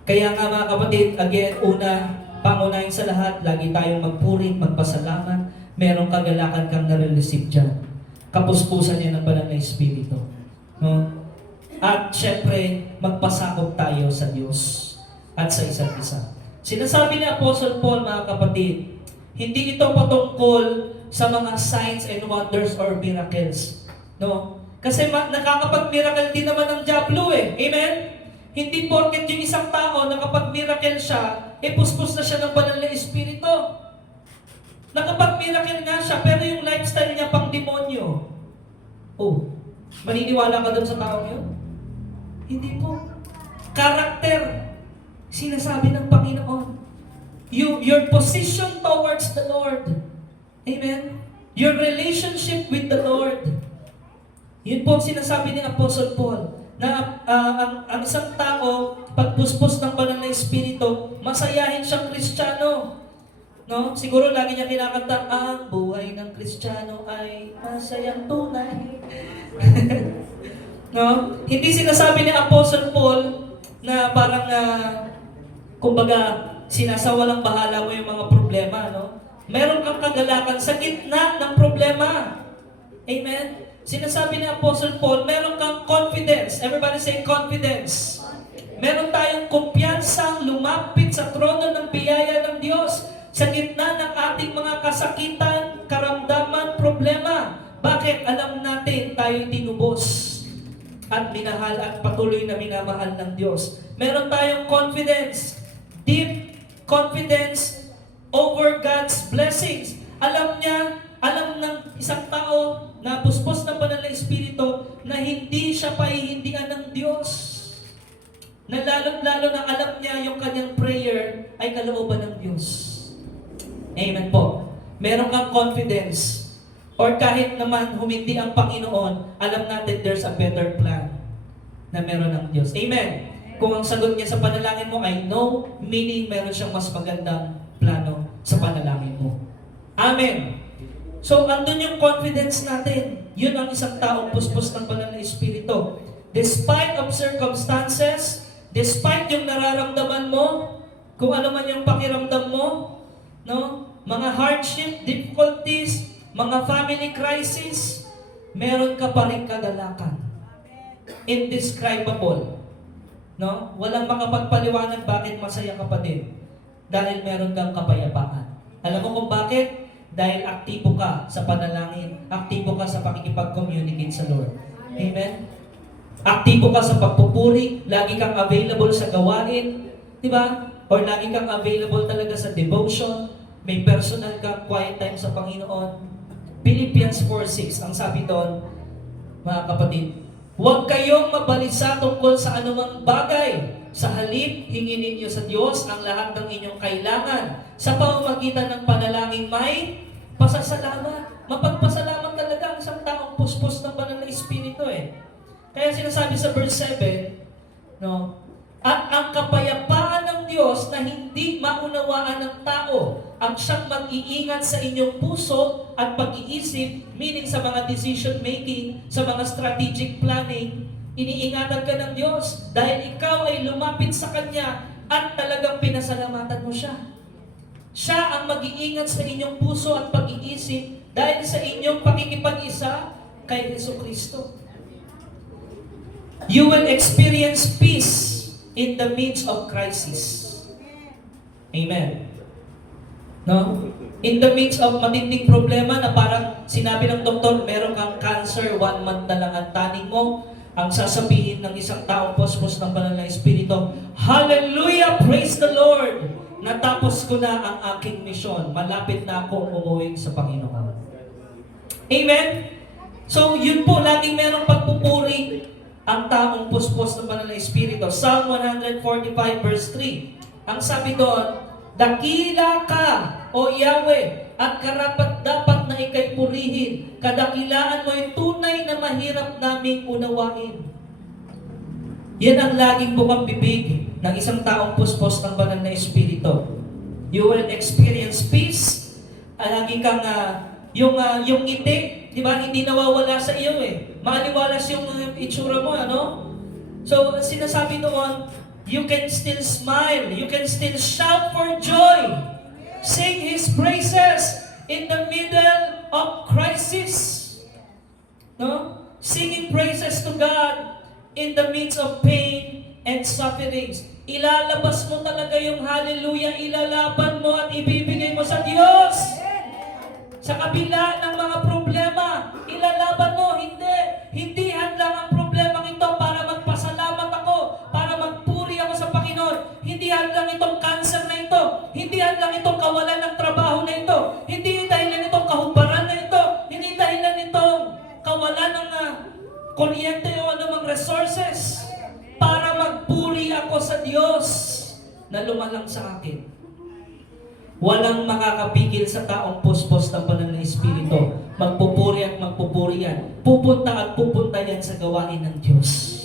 Kaya nga mga kapatid, again, pangunahin sa lahat, lagi tayong magpuri, magpasalamat. Merong kagalakan kang nare-receive dyan. Kapuspusan niya ng banal na Espiritu. No? At syempre, magpasakop tayo sa Diyos at sa isa't isa. Sinasabi ni Apostle Paul, mga kapatid, hindi ito patungkol sa mga signs and wonders or miracles. No? Kasi nakakapag-miracle din naman ng Diablo eh. Amen? Hindi porket yung isang tao nakapag-miracle siya, puspos na siya ng banal na Espiritu. Nakapag-miracle nga siya, pero yung lifestyle niya pang demonyo. Oh, maniniwala ka doon sa taong yun? Hindi po. Character. Sinasabi ng Panginoon. Your position towards the Lord. Amen? Your relationship with the Lord. Yun po ang sinasabi ni Apostle Paul. Na ang isang tao, pagpuspos ng banal na Espiritu, masayahin siyang Kristiyano. No? Siguro lagi niya kinakanta, ang buhay ng Kristiyano ay masayang tunay. No? Hindi sinasabi ni Apostle Paul na parang, kumbaga, sinasawalang bahala mo yung mga problema. No? Meron kang kagalakan sa gitna ng problema. Amen? Sinasabi ni Apostle Paul, meron kang confidence. Everybody say confidence. Meron tayong kumpiyansang lumapit sa trono ng biyaya ng Diyos sa gitna ng ating mga kasakitan, karamdaman, problema. Bakit? Alam natin tayo'y tinubos at minahal at patuloy na minamahal ng Diyos. Meron tayong confidence, deep confidence over God's blessings. Alam ng isang tao na puspos ng banal na Espiritu na hindi siya pahihindihan ng Diyos. Na lalo na alam niya yung kanyang prayer ay kalooban ng Diyos. Amen po. Meron kang confidence. Or kahit naman humindi ang Panginoon, alam natin there's a better plan na meron ng Diyos. Amen. Kung ang sagot niya sa panalangin mo ay no, meaning meron siyang mas magandang plano sa panalangin mo. Amen. So, andun yung confidence natin. Yun ang isang taong puspos ng banal na Espiritu. Despite of circumstances, despite yung nararamdaman mo, kung ano man yung pakiramdam mo, no? Mga hardship, difficulties, mga family crisis, meron ka pa rin kagalakan. Indescribable. No? Walang makapagpaliwanag bakit masaya ka pa din. Dahil meron kang kapayapaan. Alam mo kung bakit? Dahil aktibo ka sa panalangin, aktibo ka sa pakikipag-communicate sa Lord. Amen? Aktibo ka sa pagpupuri, lagi kang available sa gawain, di ba? Or lagi kang available talaga sa devotion, may personal kang quiet time sa Panginoon. Philippians 4:6, ang sabi doon, mga kapatid, huwag kayong mabalisa tungkol sa anumang bagay. Sa halip, hingin ninyo sa Diyos ang lahat ng inyong kailangan. Sa pamamagitan ng panalangin may pasasalamat. Mapagpasalamat talaga ang isang taong puspos ng banal na Espiritu eh. Kaya sinasabi sa verse 7, no? At ang kapayapaan ng Diyos na hindi maunawaan ng tao ang siyang mag-iingat sa inyong puso at pag-iisip, meaning sa mga decision making, sa mga strategic planning, iniingatan ka ng Diyos dahil ikaw ay lumapit sa Kanya at talagang pinasalamatan mo siya. Siya ang mag-iingat sa inyong puso at pag-iisip dahil sa inyong pakikipag-isa kay Jesucristo. You will experience peace in the midst of crisis. Amen. No? In the midst of matinding problema na parang sinabi ng doktor, meron kang cancer, 1 month na lang ang taning mo, ang sasabihin ng isang taong puspos ng banal na Espiritu, Hallelujah! Praise the Lord! Natapos ko na ang aking misyon. Malapit na akong umuwi sa Panginoon. Amen? So, yun po, laging merong pagpupuri ang taong puspos ng banal na Espiritu. Psalm 145 verse 3. Ang sabi doon, dakila ka, O Yahweh, at karapat dapat na ikay purihin. Kadakilaan mo ay tunay na mahirap naming unawain. Yan ang laging bukang bibig ng isang taong puspos ng banal na Espiritu. You will experience peace. Lagi kang, yung ngiti, di ba, hindi nawawala sa iyo eh. Maaliwalas yung itsura mo, ano? So, sinasabi doon, you can still smile. You can still shout for joy. Sing His praises in the middle of crisis. No? Singing praises to God in the midst of pain and sufferings. Ilalabas mo talaga yung hallelujah, ilalaban mo at ibibigay mo sa Diyos. Sa kabila ng mga problema, ilalaban mo, hindi hadlang ang problema ito para magpasalamat ako, para magpuri ako sa Panginoon. Hindi hadlang itong cancer na ito, hindi hadlang itong kawalan ng trabaho na ito, hindi dahilan itong kahubaran na ito, hindi dahilan itong kawalan ng kuryente o anumang resources, para magpuri ako sa Diyos na lumalang sa akin. Walang makakapigil sa taong puspos ng banal na Espiritu. Magpupuri at magpupuri yan. Pupunta at pupunta yan sa gawain ng Diyos.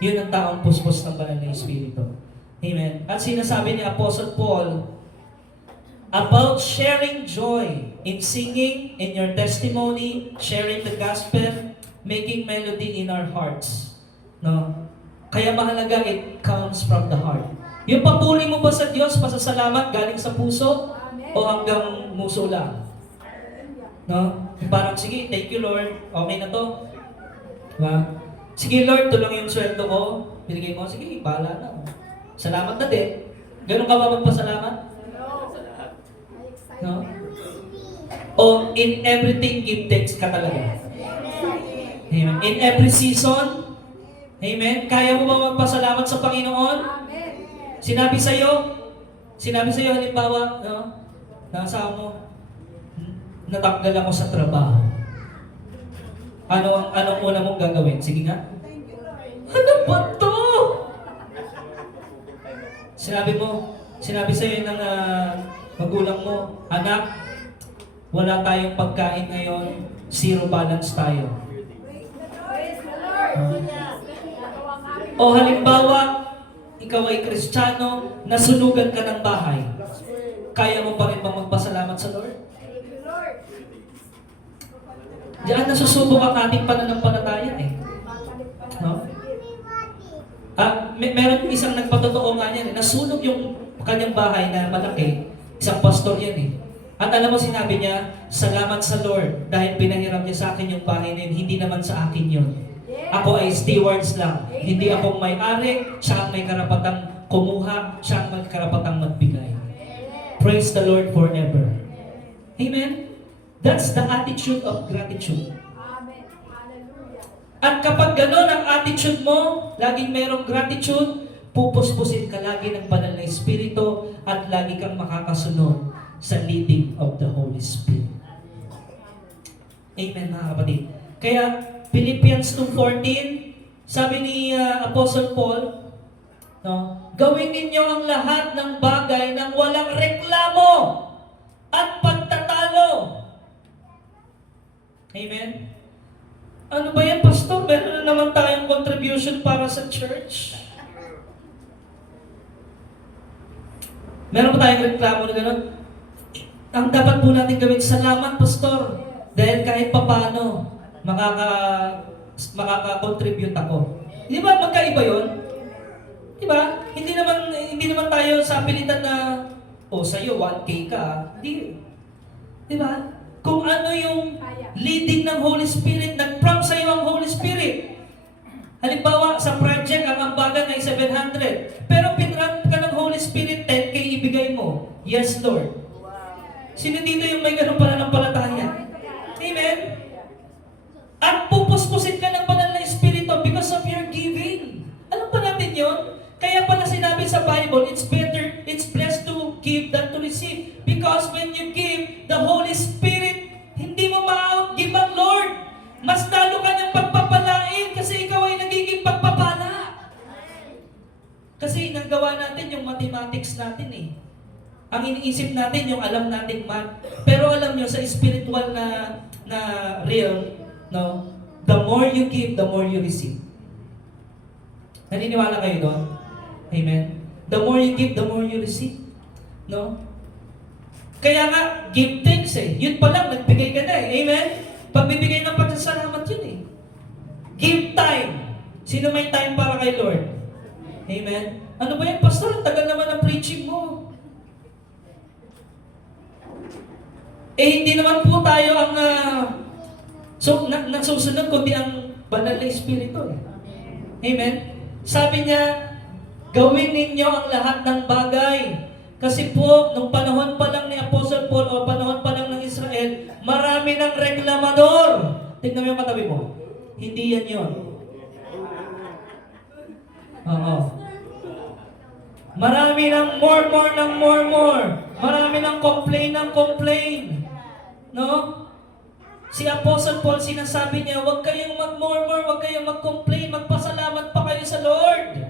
Yun ang taong puspos ng banal na Espiritu. Amen. At sinasabi ni Apostle Paul about sharing joy in singing, in your testimony, sharing the gospel, making melody in our hearts. No? Kaya mahalaga, it comes from the heart. Yung papuri mo ba sa Diyos, pasasalamat galing sa puso o hanggang muso lang? No? Parang, sige, thank you Lord, okay na to. Diba? Sige Lord, ito lang yung sweldo ko. Binigay mo, sige, bahala na. Salamat na din. Ganun ka ba magpasalamat? No? O in everything, give thanks ka talaga. Amen. In every season, amen, kaya mo ba magpasalamat sa Panginoon? Sinabi sa'yo, halimbawa, no? Nasa mo, natanggal ako sa trabaho. Anong una mong gagawin? Sige nga. Ano ba to? Sinabi sa'yo ng magulang mo, anak, wala tayong pagkain ngayon, zero balance tayo. O halimbawa, ikaw ay Kristiyano, nasunugan ka ng bahay. Kaya mo pa rin bang magpasalamat sa Lord? Diyan nasusubok ang ating pananampalataya eh. No? Meron isang nagpatotoo nga niyan, nasunog yung kanyang bahay na malaki. Isang pastor yan eh. At alam mo, sinabi niya, salamat sa Lord dahil pinahiram niya sa akin yung bahay na yun, hindi naman sa akin yun. Ako ay stewards lang. Hindi ako may-ari, siya ang may karapatang kumuha, siya ang may karapatang magbigay. Praise the Lord forever. Amen? That's the attitude of gratitude. At kapag gano'n ang attitude mo, laging merong gratitude, pupuspusin ka lagi ng banal na Espiritu at lagi kang makakasunod sa leading of the Holy Spirit. Amen, mga kapatid. Kaya, Philippians 2:14, sabi ni Apostle Paul, no, gawin ninyo ang lahat ng bagay ng walang reklamo at pagtatalo. Amen? Ano ba yan, Pastor? Meron na naman tayong contribution para sa church. Meron pa tayong reklamo na gano'n. Ang dapat po natin gawin, salamat, Pastor. Dahil kahit papano, makaka-contribute ako. Di ba magkaiba yun? Di ba? Hindi naman tayo sa pilitan na, sa'yo 1K ka. Di ba? Kung ano yung leading ng Holy Spirit, nag-prompt sa'yo ang Holy Spirit. Halimbawa, sa project, ang ambagan ay 700. Pero pinrant ka ng Holy Spirit, 10K ibigay mo. Yes, Lord. Sino dito yung may ganun pananampalataya? Amen? At pupuspusin ka ng banal na Espiritu because of your giving. Alam pa natin yun? Kaya pala sinabi sa Bible, it's blessed to give than to receive. Because when you give, the Holy Spirit, hindi mo ma-outgive ang Lord. Mas lalo ka niyang pagpapalain kasi ikaw ay nagiging pagpapala. Kasi nagawa natin yung mathematics natin eh. Ang iniisip natin yung alam nating math. Pero alam nyo, sa spiritual na realm, no, the more you give, the more you receive. Naniniwala kayo doon? Amen? The more you give, the more you receive. No? Kaya nga, give thanks eh. Yun pa lang, nagbigay ka na eh. Amen? Pagbibigay ng pasasalamat yun eh. Give time. Sino may time para kay Lord? Amen? Ano ba yan, pastor? Ang tagal naman ng preaching mo. Hindi naman po tayo ang nasusunod, kundi ang banal na Espiritu eh. Amen? Sabi niya, gawin ninyo ang lahat ng bagay. Kasi po, nung panahon pa lang ni Apostle Paul o panahon pa lang ng Israel, marami ng reklamador. Tignan mo yung katabi mo. Hindi yan yun. Oo. Marami ng more. Marami ng complain. No? Si Apostle Paul, sinasabi niya, huwag kayong mag-murmur, huwag kayong mag-complain, magpasalamat pa kayo sa Lord.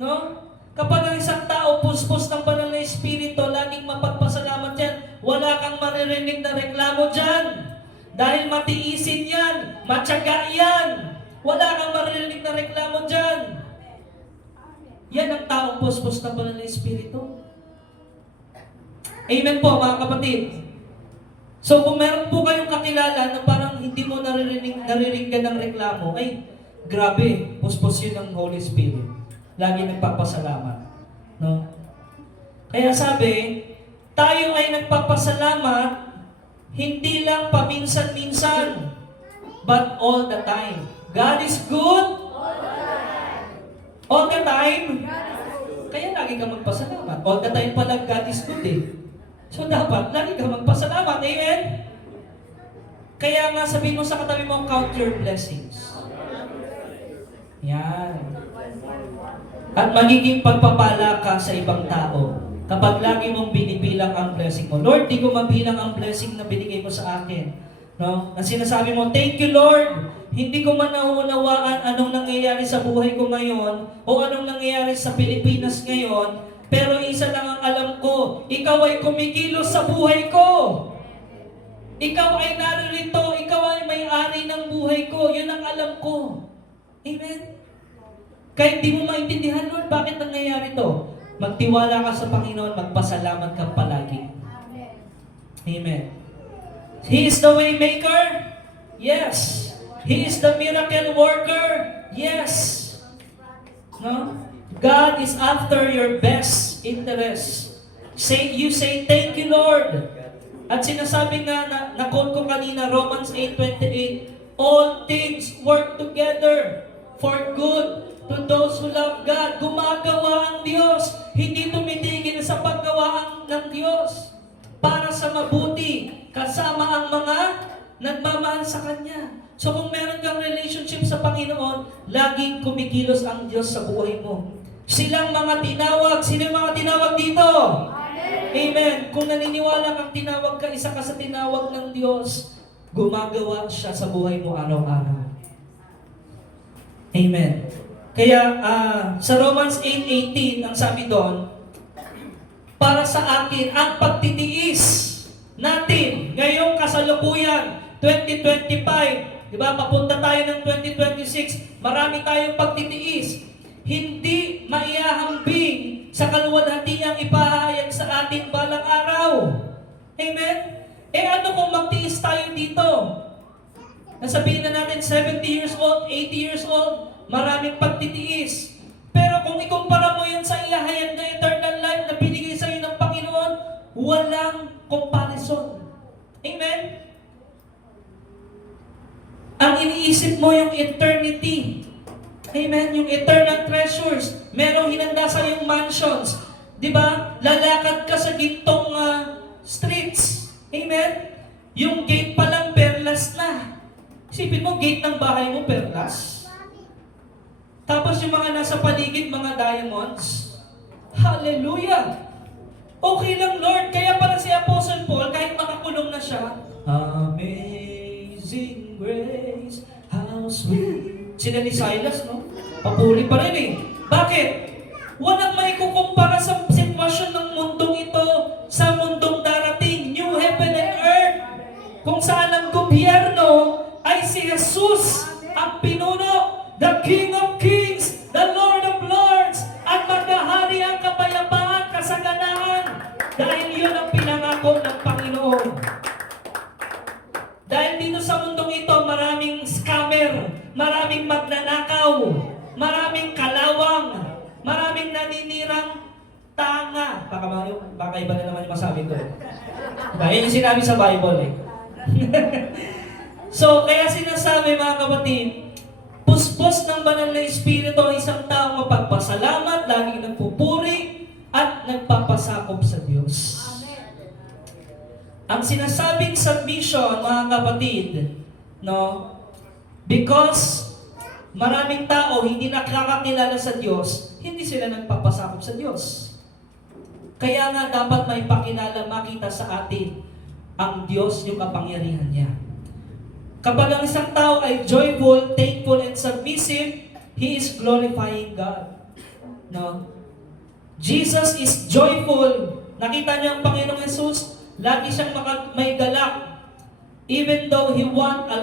No? Kapag ang isang tao puspos ng banal na Espiritu, laging mapagpasalamat yan, wala kang maririnig na reklamo dyan. Dahil matiisin yan, matyaga yan. Wala kang maririnig na reklamo dyan. Yan ang taong puspos ng banal na Espiritu. Amen po mga kapatid. So kung meron po kayong kakilala na parang hindi mo nariringgan ng reklamo, ay grabe, puspos yun ng Holy Spirit. Lagi nagpapasalamat. No? Kaya sabi, tayo ay nagpapasalamat hindi lang paminsan-minsan, but all the time. God is good all the time. Kaya lagi ka magpasalamat. All the time pala God is good eh. So dapat lagi ka magpasalamat. Amen? Kaya nga sabihin mo sa katabi mo, count your blessings. Yan. At magiging pagpapala ka sa ibang tao kapag lagi mong binibilang ang blessing mo. Lord, di ko mabilang ang blessing na binigay mo sa akin. No? Ang sinasabi mo, thank you Lord. Hindi ko man nauunawaan anong nangyayari sa buhay ko ngayon o anong nangyayari sa Pilipinas ngayon, pero isa lang ang alam ko, ikaw ay kumikilos sa buhay ko. Ikaw ay naririto, ikaw ay may-ari ng buhay ko. Yun ang alam ko. Amen? Kahit di mo maintindihan, Lord, bakit nangyayari to? Magtiwala ka sa Panginoon, magpasalamat ka palagi. Amen. He is the way maker? Yes. He is the miracle worker? Yes. No? God is after your best interest. You say, thank you, Lord. At sinasabi nga, na-quote ko kanina, Romans 8:28, all things work together for good to those who love God. Gumagawa ang Diyos. Hindi tumitigil sa paggawa ng Diyos. Para sa mabuti, kasama ang mga nagmamahal sa Kanya. So kung meron kang relationship sa Panginoon, laging kumikilos ang Diyos sa buhay mo. Silang mga tinawag. Sino yung mga tinawag dito? Amen. Kung naniniwala kang tinawag ka, isa ka sa tinawag ng Diyos, gumagawa siya sa buhay mo araw-araw. Amen. Kaya sa Romans 8:18, ang sabi doon, para sa akin ang pagtitiis natin ngayong kasalukuyan, 2025, di ba? Papunta tayo ng 2026, marami tayong pagtitiis. Hindi maihahambing sa kaluwalhatiang ipahayag sa atin balang araw. Amen? Ano kung magtiis tayo dito? Nasabihin na natin 70 years old, 80 years old, maraming pagtitiis. Pero kung ikumpara mo yun sa ihahayag na eternal life na binigay sa iyo ng Panginoon, walang comparison. Amen? Ang iniisip mo yung eternity. Amen? Yung eternal treasures. Merong hinanda sa iyong mansions. Di ba? Lalakad ka sa gintong streets. Amen? Yung gate pa lang perlas na. Isipin mo, gate ng bahay mo perlas. Tapos yung mga nasa paligid, mga diamonds. Hallelujah! Okay lang, Lord. Kaya pala si Apostle Paul, kahit makakulong na siya, Amazing Grace, how sweet. Sila ni Silas, no? Papuri pa rin eh. Bakit? Walang maikukumpara sa sitwasyon ng mundong ito sa mundong darating, new heaven and earth. Kung saan ang gobyerno ay si Jesus ang pinuno, the King of Kings, the Lord of Lords, at maghahari Diba? Yan yung sinabi sa Bible eh. So, kaya sinasabi mga kapatid, puspos ng banal na Espiritu ang isang taong mapagpasalamat, laging nagpupuri, at nagpapasakop sa Diyos. Ang sinasabing submission, mga kapatid, no? Because maraming tao hindi nakakakilala sa Diyos, hindi sila nagpapasakop sa Diyos. Kaya nga dapat may pakilala, makita sa atin ang Diyos, yung kapangyarihan niya. Kapag ang isang tao ay joyful, thankful, and submissive, he is glorifying God. No? Jesus is joyful. Nakita niyo ang Panginoong Jesus, lagi siyang may galak. Even though he went a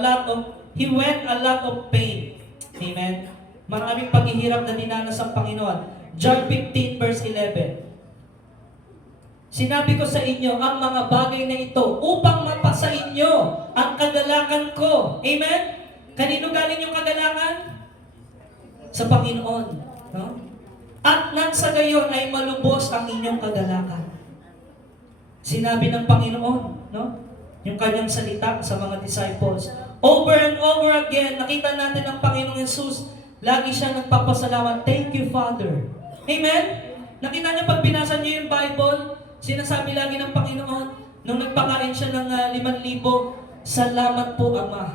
lot of pain. Amen? Maraming paghihirap na dinanas ang Panginoon. John 15 verse 11. Sinabi ko sa inyo ang mga bagay na ito upang mapasa inyo ang kagalakan ko. Amen? Kanino galing yung kagalakan? Sa Panginoon. No? At nang sa gayon ay malubos ang inyong kagalakan. Sinabi ng Panginoon, no? Yung kanyang salita sa mga disciples. Over and over again, nakita natin ang Panginoong Jesus, lagi siya nagpapasalamat. Thank you, Father. Amen? Nakita niyo pag binasa niyo yung Bible, sinasabi lagi ng Panginoon, nung nagpakain siya ng 5,000, salamat po, Ama.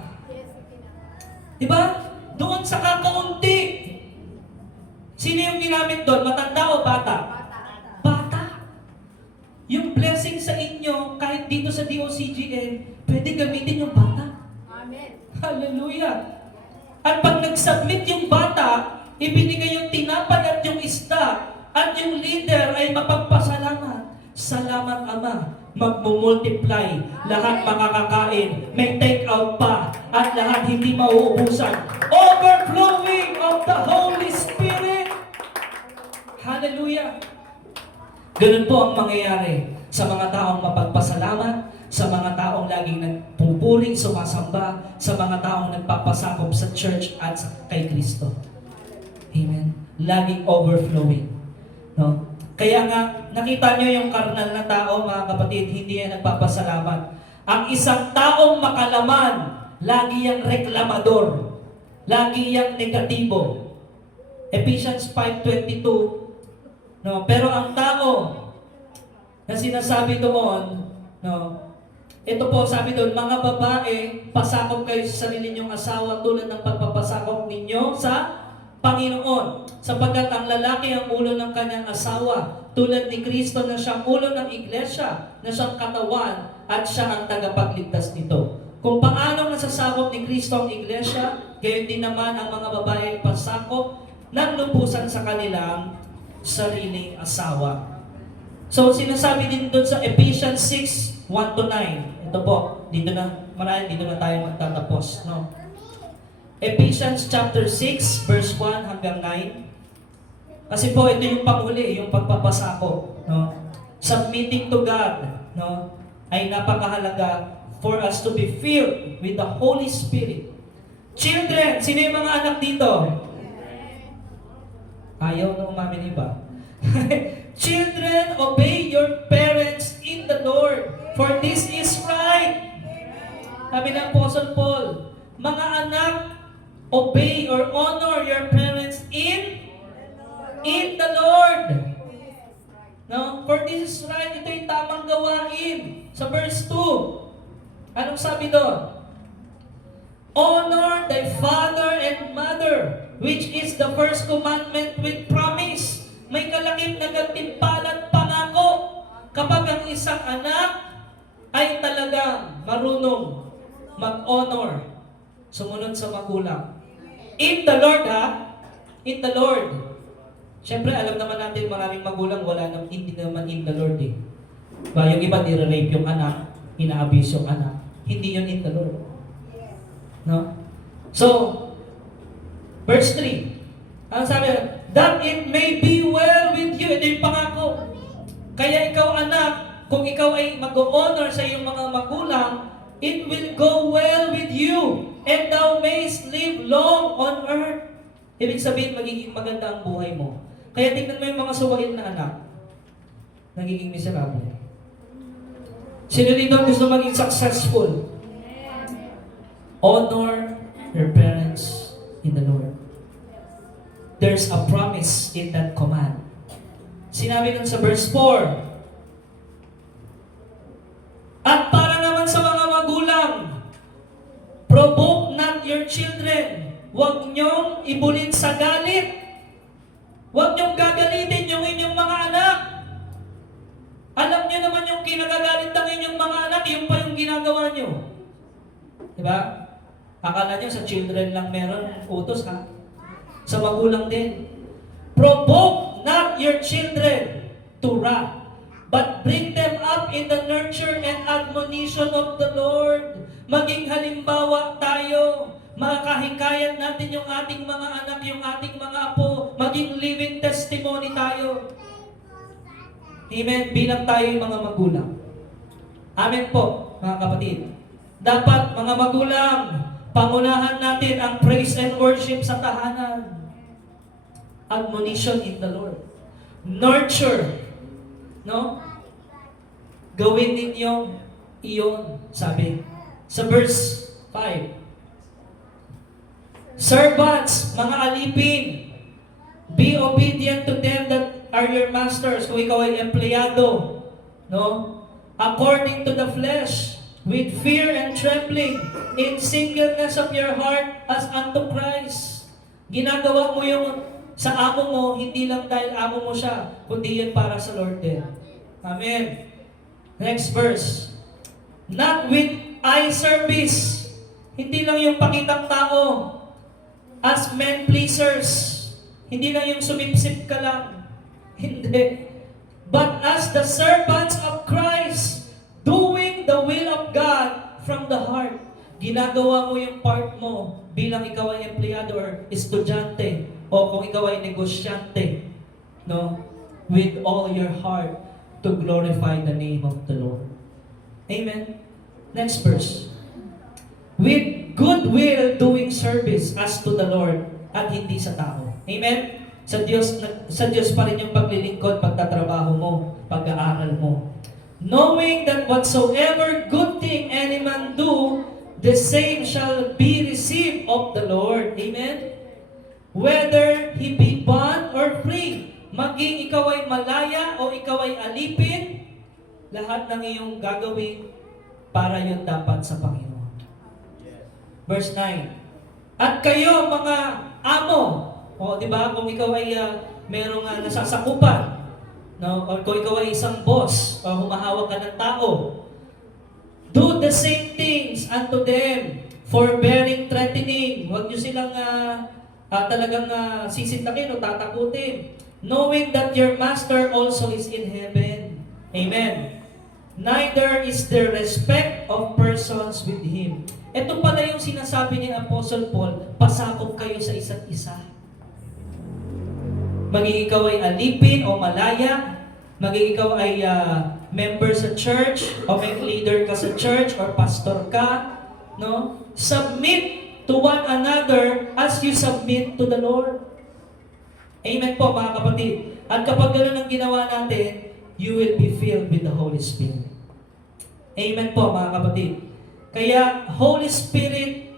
Diba? Doon sa kakaunti. Sino yung ginamit doon? Matanda o bata? Bata. Yung blessing sa inyo, kahit dito sa DOCGN, pwede gamitin yung bata. Amen. Hallelujah. At pag nag-submit yung bata, ibinigay yung tinapay at yung isda, at yung leader ay mapagpasalamat. Salamat, Ama. Magmumultiply. Lahat makakakain. May take out pa. At lahat hindi mauubusan. Overflowing of the Holy Spirit. Hallelujah. Ganun po ang mangyayari sa mga taong mapagpasalamat, sa mga taong laging nagpupuri, sumasamba, sa mga taong nagpapasakop sa church at kay Kristo. Amen. Laging overflowing. No? Kaya nga, nakita nyo yung karnal na tao, mga kapatid, hindi yan nagpapasalamat. Ang isang taong makalaman, lagi yang reklamador. Lagi yang negatibo. Ephesians 5:22. No, pero ang tao na sinasabi doon, no, ito po sabi doon, mga babae, pasakop kayo sa sarili ninyong asawa tulad ng pagpapasakop ninyo sa Panginoon, sapagkat ang lalaki ang ulo ng kanyang asawa, tulad ni Kristo na siyang ulo ng iglesia, na siyang katawan, at siya ang tagapagligtas nito. Kung paano nasasakop ni Kristo ang iglesia, gayon din naman ang mga babae ay pasakop ng lubusan sa kanilang sariling asawa. So, sinasabi din doon sa Ephesians 6:1-9. Ito po, dito na tayo magtatapos, no? Ephesians chapter 6, verse 1 hanggang 9. Kasi po, ito yung panghuli, yung pagpapasakop, no? Submitting to God, no? Ay napakahalaga for us to be filled with the Holy Spirit. Children, sino yung mga anak dito? Ayaw na umamin iba. Children, obey your parents in the Lord, for this is right. Sabi ng Apostle Paul, mga anak, obey or honor your parents in the Lord. No? For this is right. Ito yung tamang gawain. Sa verse 2, anong sabi doon? Honor thy father and mother, which is the first commandment with promise. May kalakip na gantimpala at pangako kapag ang isang anak ay talagang marunong mag-honor, sumunod sa magulang. In the Lord, ha? In the Lord. Siyempre, alam naman natin maraming magulang hindi naman in the Lord eh. Yung iba nire-rape yung anak, ina-abuse yung anak. Hindi yun in the Lord. No? So, verse 3. Ang sabi, that it may be well with you. Ito yung pangako. Kaya ikaw anak, kung ikaw ay mag-honor sa iyong mga magulang, it will go well with you, and thou mayst live long on earth. Ibig sabihin, magiging maganda ang buhay mo. Kaya tingnan mo yung mga suwain na anak, nagiging miserable. Sino dito ang gusto maging successful? Honor your parents in the Lord. There's a promise in that command. Sinabi nun sa verse 4, at para naman sa mga magulang, provoke not your children. Huwag niyong ibulin sa galit. Huwag niyong gagalitin yung inyong mga anak. Alam niyo naman yung kinagagalit ng inyong mga anak, yung pa yung ginagawa niyo. Diba? Akala niyo sa children lang meron utos, ha? Sa magulang din. Provoke not your children to wrath, but bring them up in the nurture and admonition of the Lord. Maging halimbawa tayo. Makahikayan natin yung ating mga anak, yung ating mga apo. Maging living testimony tayo. Amen. Bilang tayo yung mga magulang. Amen po, mga kapatid. Dapat, mga magulang, pangunahan natin ang praise and worship sa tahanan. Admonition in the Lord. Nurture. No? Gawin ninyo iyon, sabi. Sa verse 5. Servants, mga alipin, be obedient to them that are your masters. Kung ikaw ay empleyado, no? According to the flesh, with fear and trembling, in singleness of your heart as unto Christ. Ginagawa mo yung sa amo mo, hindi lang dahil amo mo siya, kundi yun para sa Lord din. Amen. Next verse. Not with eye service. Hindi lang yung pakitang tao. As men pleasers. Hindi lang yung sumipsip ka lang. Hindi. But as the servants of Christ, doing the will of God from the heart. Ginagawa mo yung part mo bilang ikaw ay empleyado or estudyante o kung ikaw ay negosyante, no? With all your heart to glorify the name of the Lord. Amen. Next verse. With good will doing service as to the Lord at hindi sa tao. Amen. Sa Diyos pa rin yung paglilingkod, pagtatrabaho mo, pag-aaral mo. Knowing that whatsoever good thing any man do, the same shall be received of the Lord. Amen? Whether he be bond or free, maging ikaw ay malaya o ikaw ay alipin, lahat ng iyong gagawin para yun dapat sa Panginoon. Verse 9. At kayo mga amo, o di ba, kung ikaw ay merong nasasakupan, no? O kung ikaw ay isang boss, o humahawak ka ng tao, do the same things unto them, forbearing, threatening. Huwag nyo silang talagang sisintakin o tatakutin. Knowing that your master also is in heaven. Amen. Neither is there respect of persons with him. Ito pala yung sinasabi ni Apostle Paul, pasakop kayo sa isa't isa. Maging ikaw ay alipin o malaya, maging ikaw ay member sa church, o may leader ka sa church, or pastor ka, no? Submit to one another as you submit to the Lord. Amen po, mga kapatid. At kapag gano'n ang ginawa natin, you will be filled with the Holy Spirit. Amen po, mga kapatid. Kaya, Holy Spirit,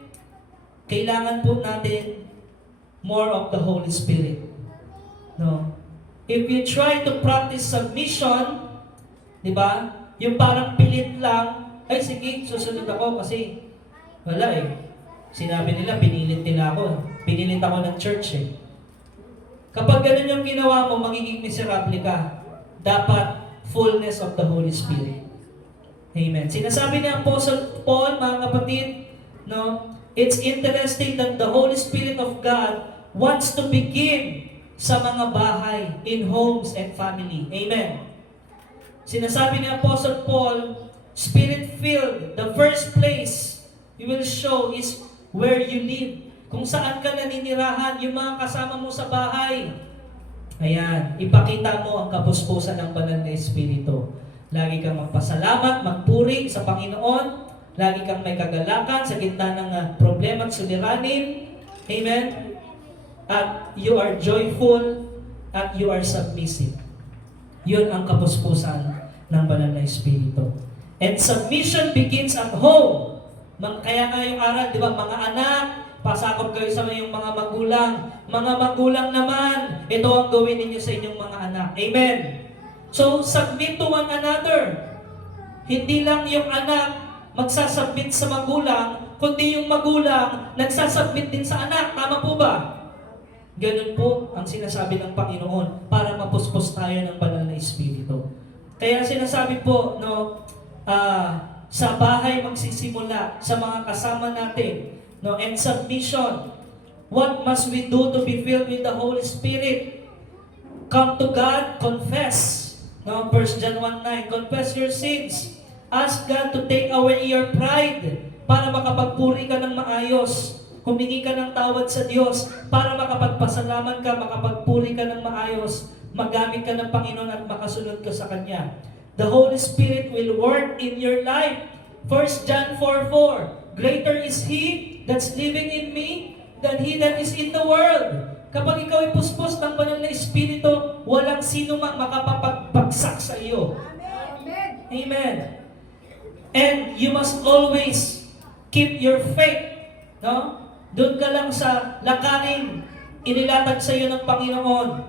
kailangan po natin more of the Holy Spirit. No? If you try to practice submission, di ba? Yung parang pilit lang, ay sige, susunod ako kasi wala eh. Sinabi nila, pinilit nila ako. Pinilit ako ng church eh. Kapag ganun yung ginawa mo, magiging miserable ka. Dapat fullness of the Holy Spirit. Amen. Sinasabi ni Apostle Paul, mga kapatid, no? It's interesting that the Holy Spirit of God wants to begin sa mga bahay, in homes and family. Amen. Sinasabi ni Apostle Paul, Spirit-filled, the first place you will show is where you live. Kung saan ka naninirahan, yung mga kasama mo sa bahay. Ayan, ipakita mo ang kapuspusan ng banal na Espiritu. Lagi kang magpasalamat, magpuri sa Panginoon. Lagi kang may kagalakan sa gitna ng problema at suliranin. Amen. At you are joyful at you are submissive. Yun ang kapuspusan ng banal na Espiritu. And submission begins at home. Kaya nga yung aral, di ba, mga anak, pasakop kayo sa inyong mga magulang. Mga magulang naman, ito ang gawin ninyo sa inyong mga anak. Amen. So, submit to one another. Hindi lang yung anak magsasubmit sa magulang, kundi yung magulang nagsasubmit din sa anak. Tama po ba? Ganun po ang sinasabi ng Panginoon para mapuspos tayo ng banal na Espiritu. Kaya sinasabi po, no, sa bahay magsisimula, sa mga kasama natin, no, and submission. What must we do to be filled with the Holy Spirit? Come to God, confess. No, 1 John 1:9, confess your sins. Ask God to take away your pride para makapagpuri ka ng maayos. Humingi ka ng tawad sa Diyos para makapagpasalamat ka, makapagpuri ka ng maayos, magamit ka ng Panginoon at makasunod ka sa Kanya. The Holy Spirit will work in your life. 1 John 4:4, greater is He that's living in me than he that is in the world. Kapag ikaw ay puspos ng banal na Espiritu, walang sino mang makapapagbagsak sa iyo. Amen. Amen. And you must always keep your faith. No? Doon ka lang sa lakarin inilatag sa iyo ng Panginoon.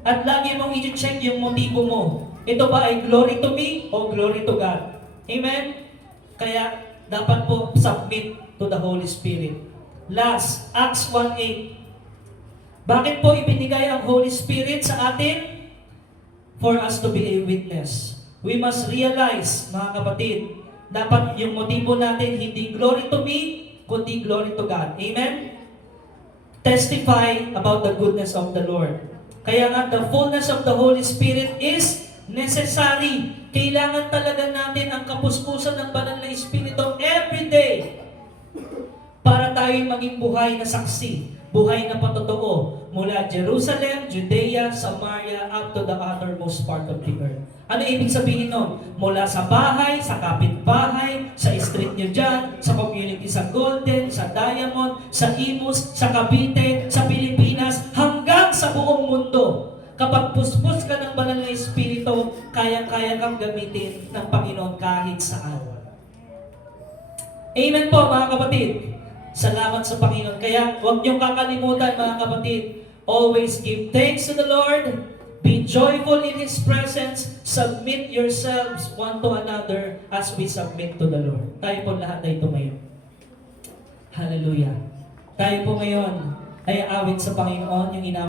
At lagi mong i-check yung motibo mo. Ito ba ay glory to me o glory to God? Amen? Kaya dapat po submit to the Holy Spirit. Last, Acts 1:8. Bakit po ibinigay ang Holy Spirit sa atin? For us to be a witness. We must realize, mga kapatid, dapat yung motibo natin hindi glory to me, kundi glory to God. Amen? Testify about the goodness of the Lord. Kaya nga, the fullness of the Holy Spirit is necessary. Kailangan talaga natin ang kapuspusan ng banal na Espiritu every day para tayo maging buhay na saksi, buhay na patotoo mula Jerusalem, Judea, Samaria, up to the uttermost part of the earth. Ano ibig sabihin nun? Mula sa bahay, sa kapitbahay, sa street nyo dyan, sa community sa Golden, sa Diamond, sa Imus, sa Cavite, sa Pilipinas, hanggang sa buong mundo. Kapag puspos ka ng banal na Espiritu, kayang-kaya kang gamitin ng Panginoon kahit saan. Amen po, mga kapatid. Salamat sa Panginoon. Kaya huwag niyong kakalimutan, mga kapatid, always give thanks to the Lord, be joyful in His presence, submit yourselves one to another as we submit to the Lord. Tayo po lahat ay tumayo. Hallelujah. Tayo po ngayon ay awit sa Panginoon, yung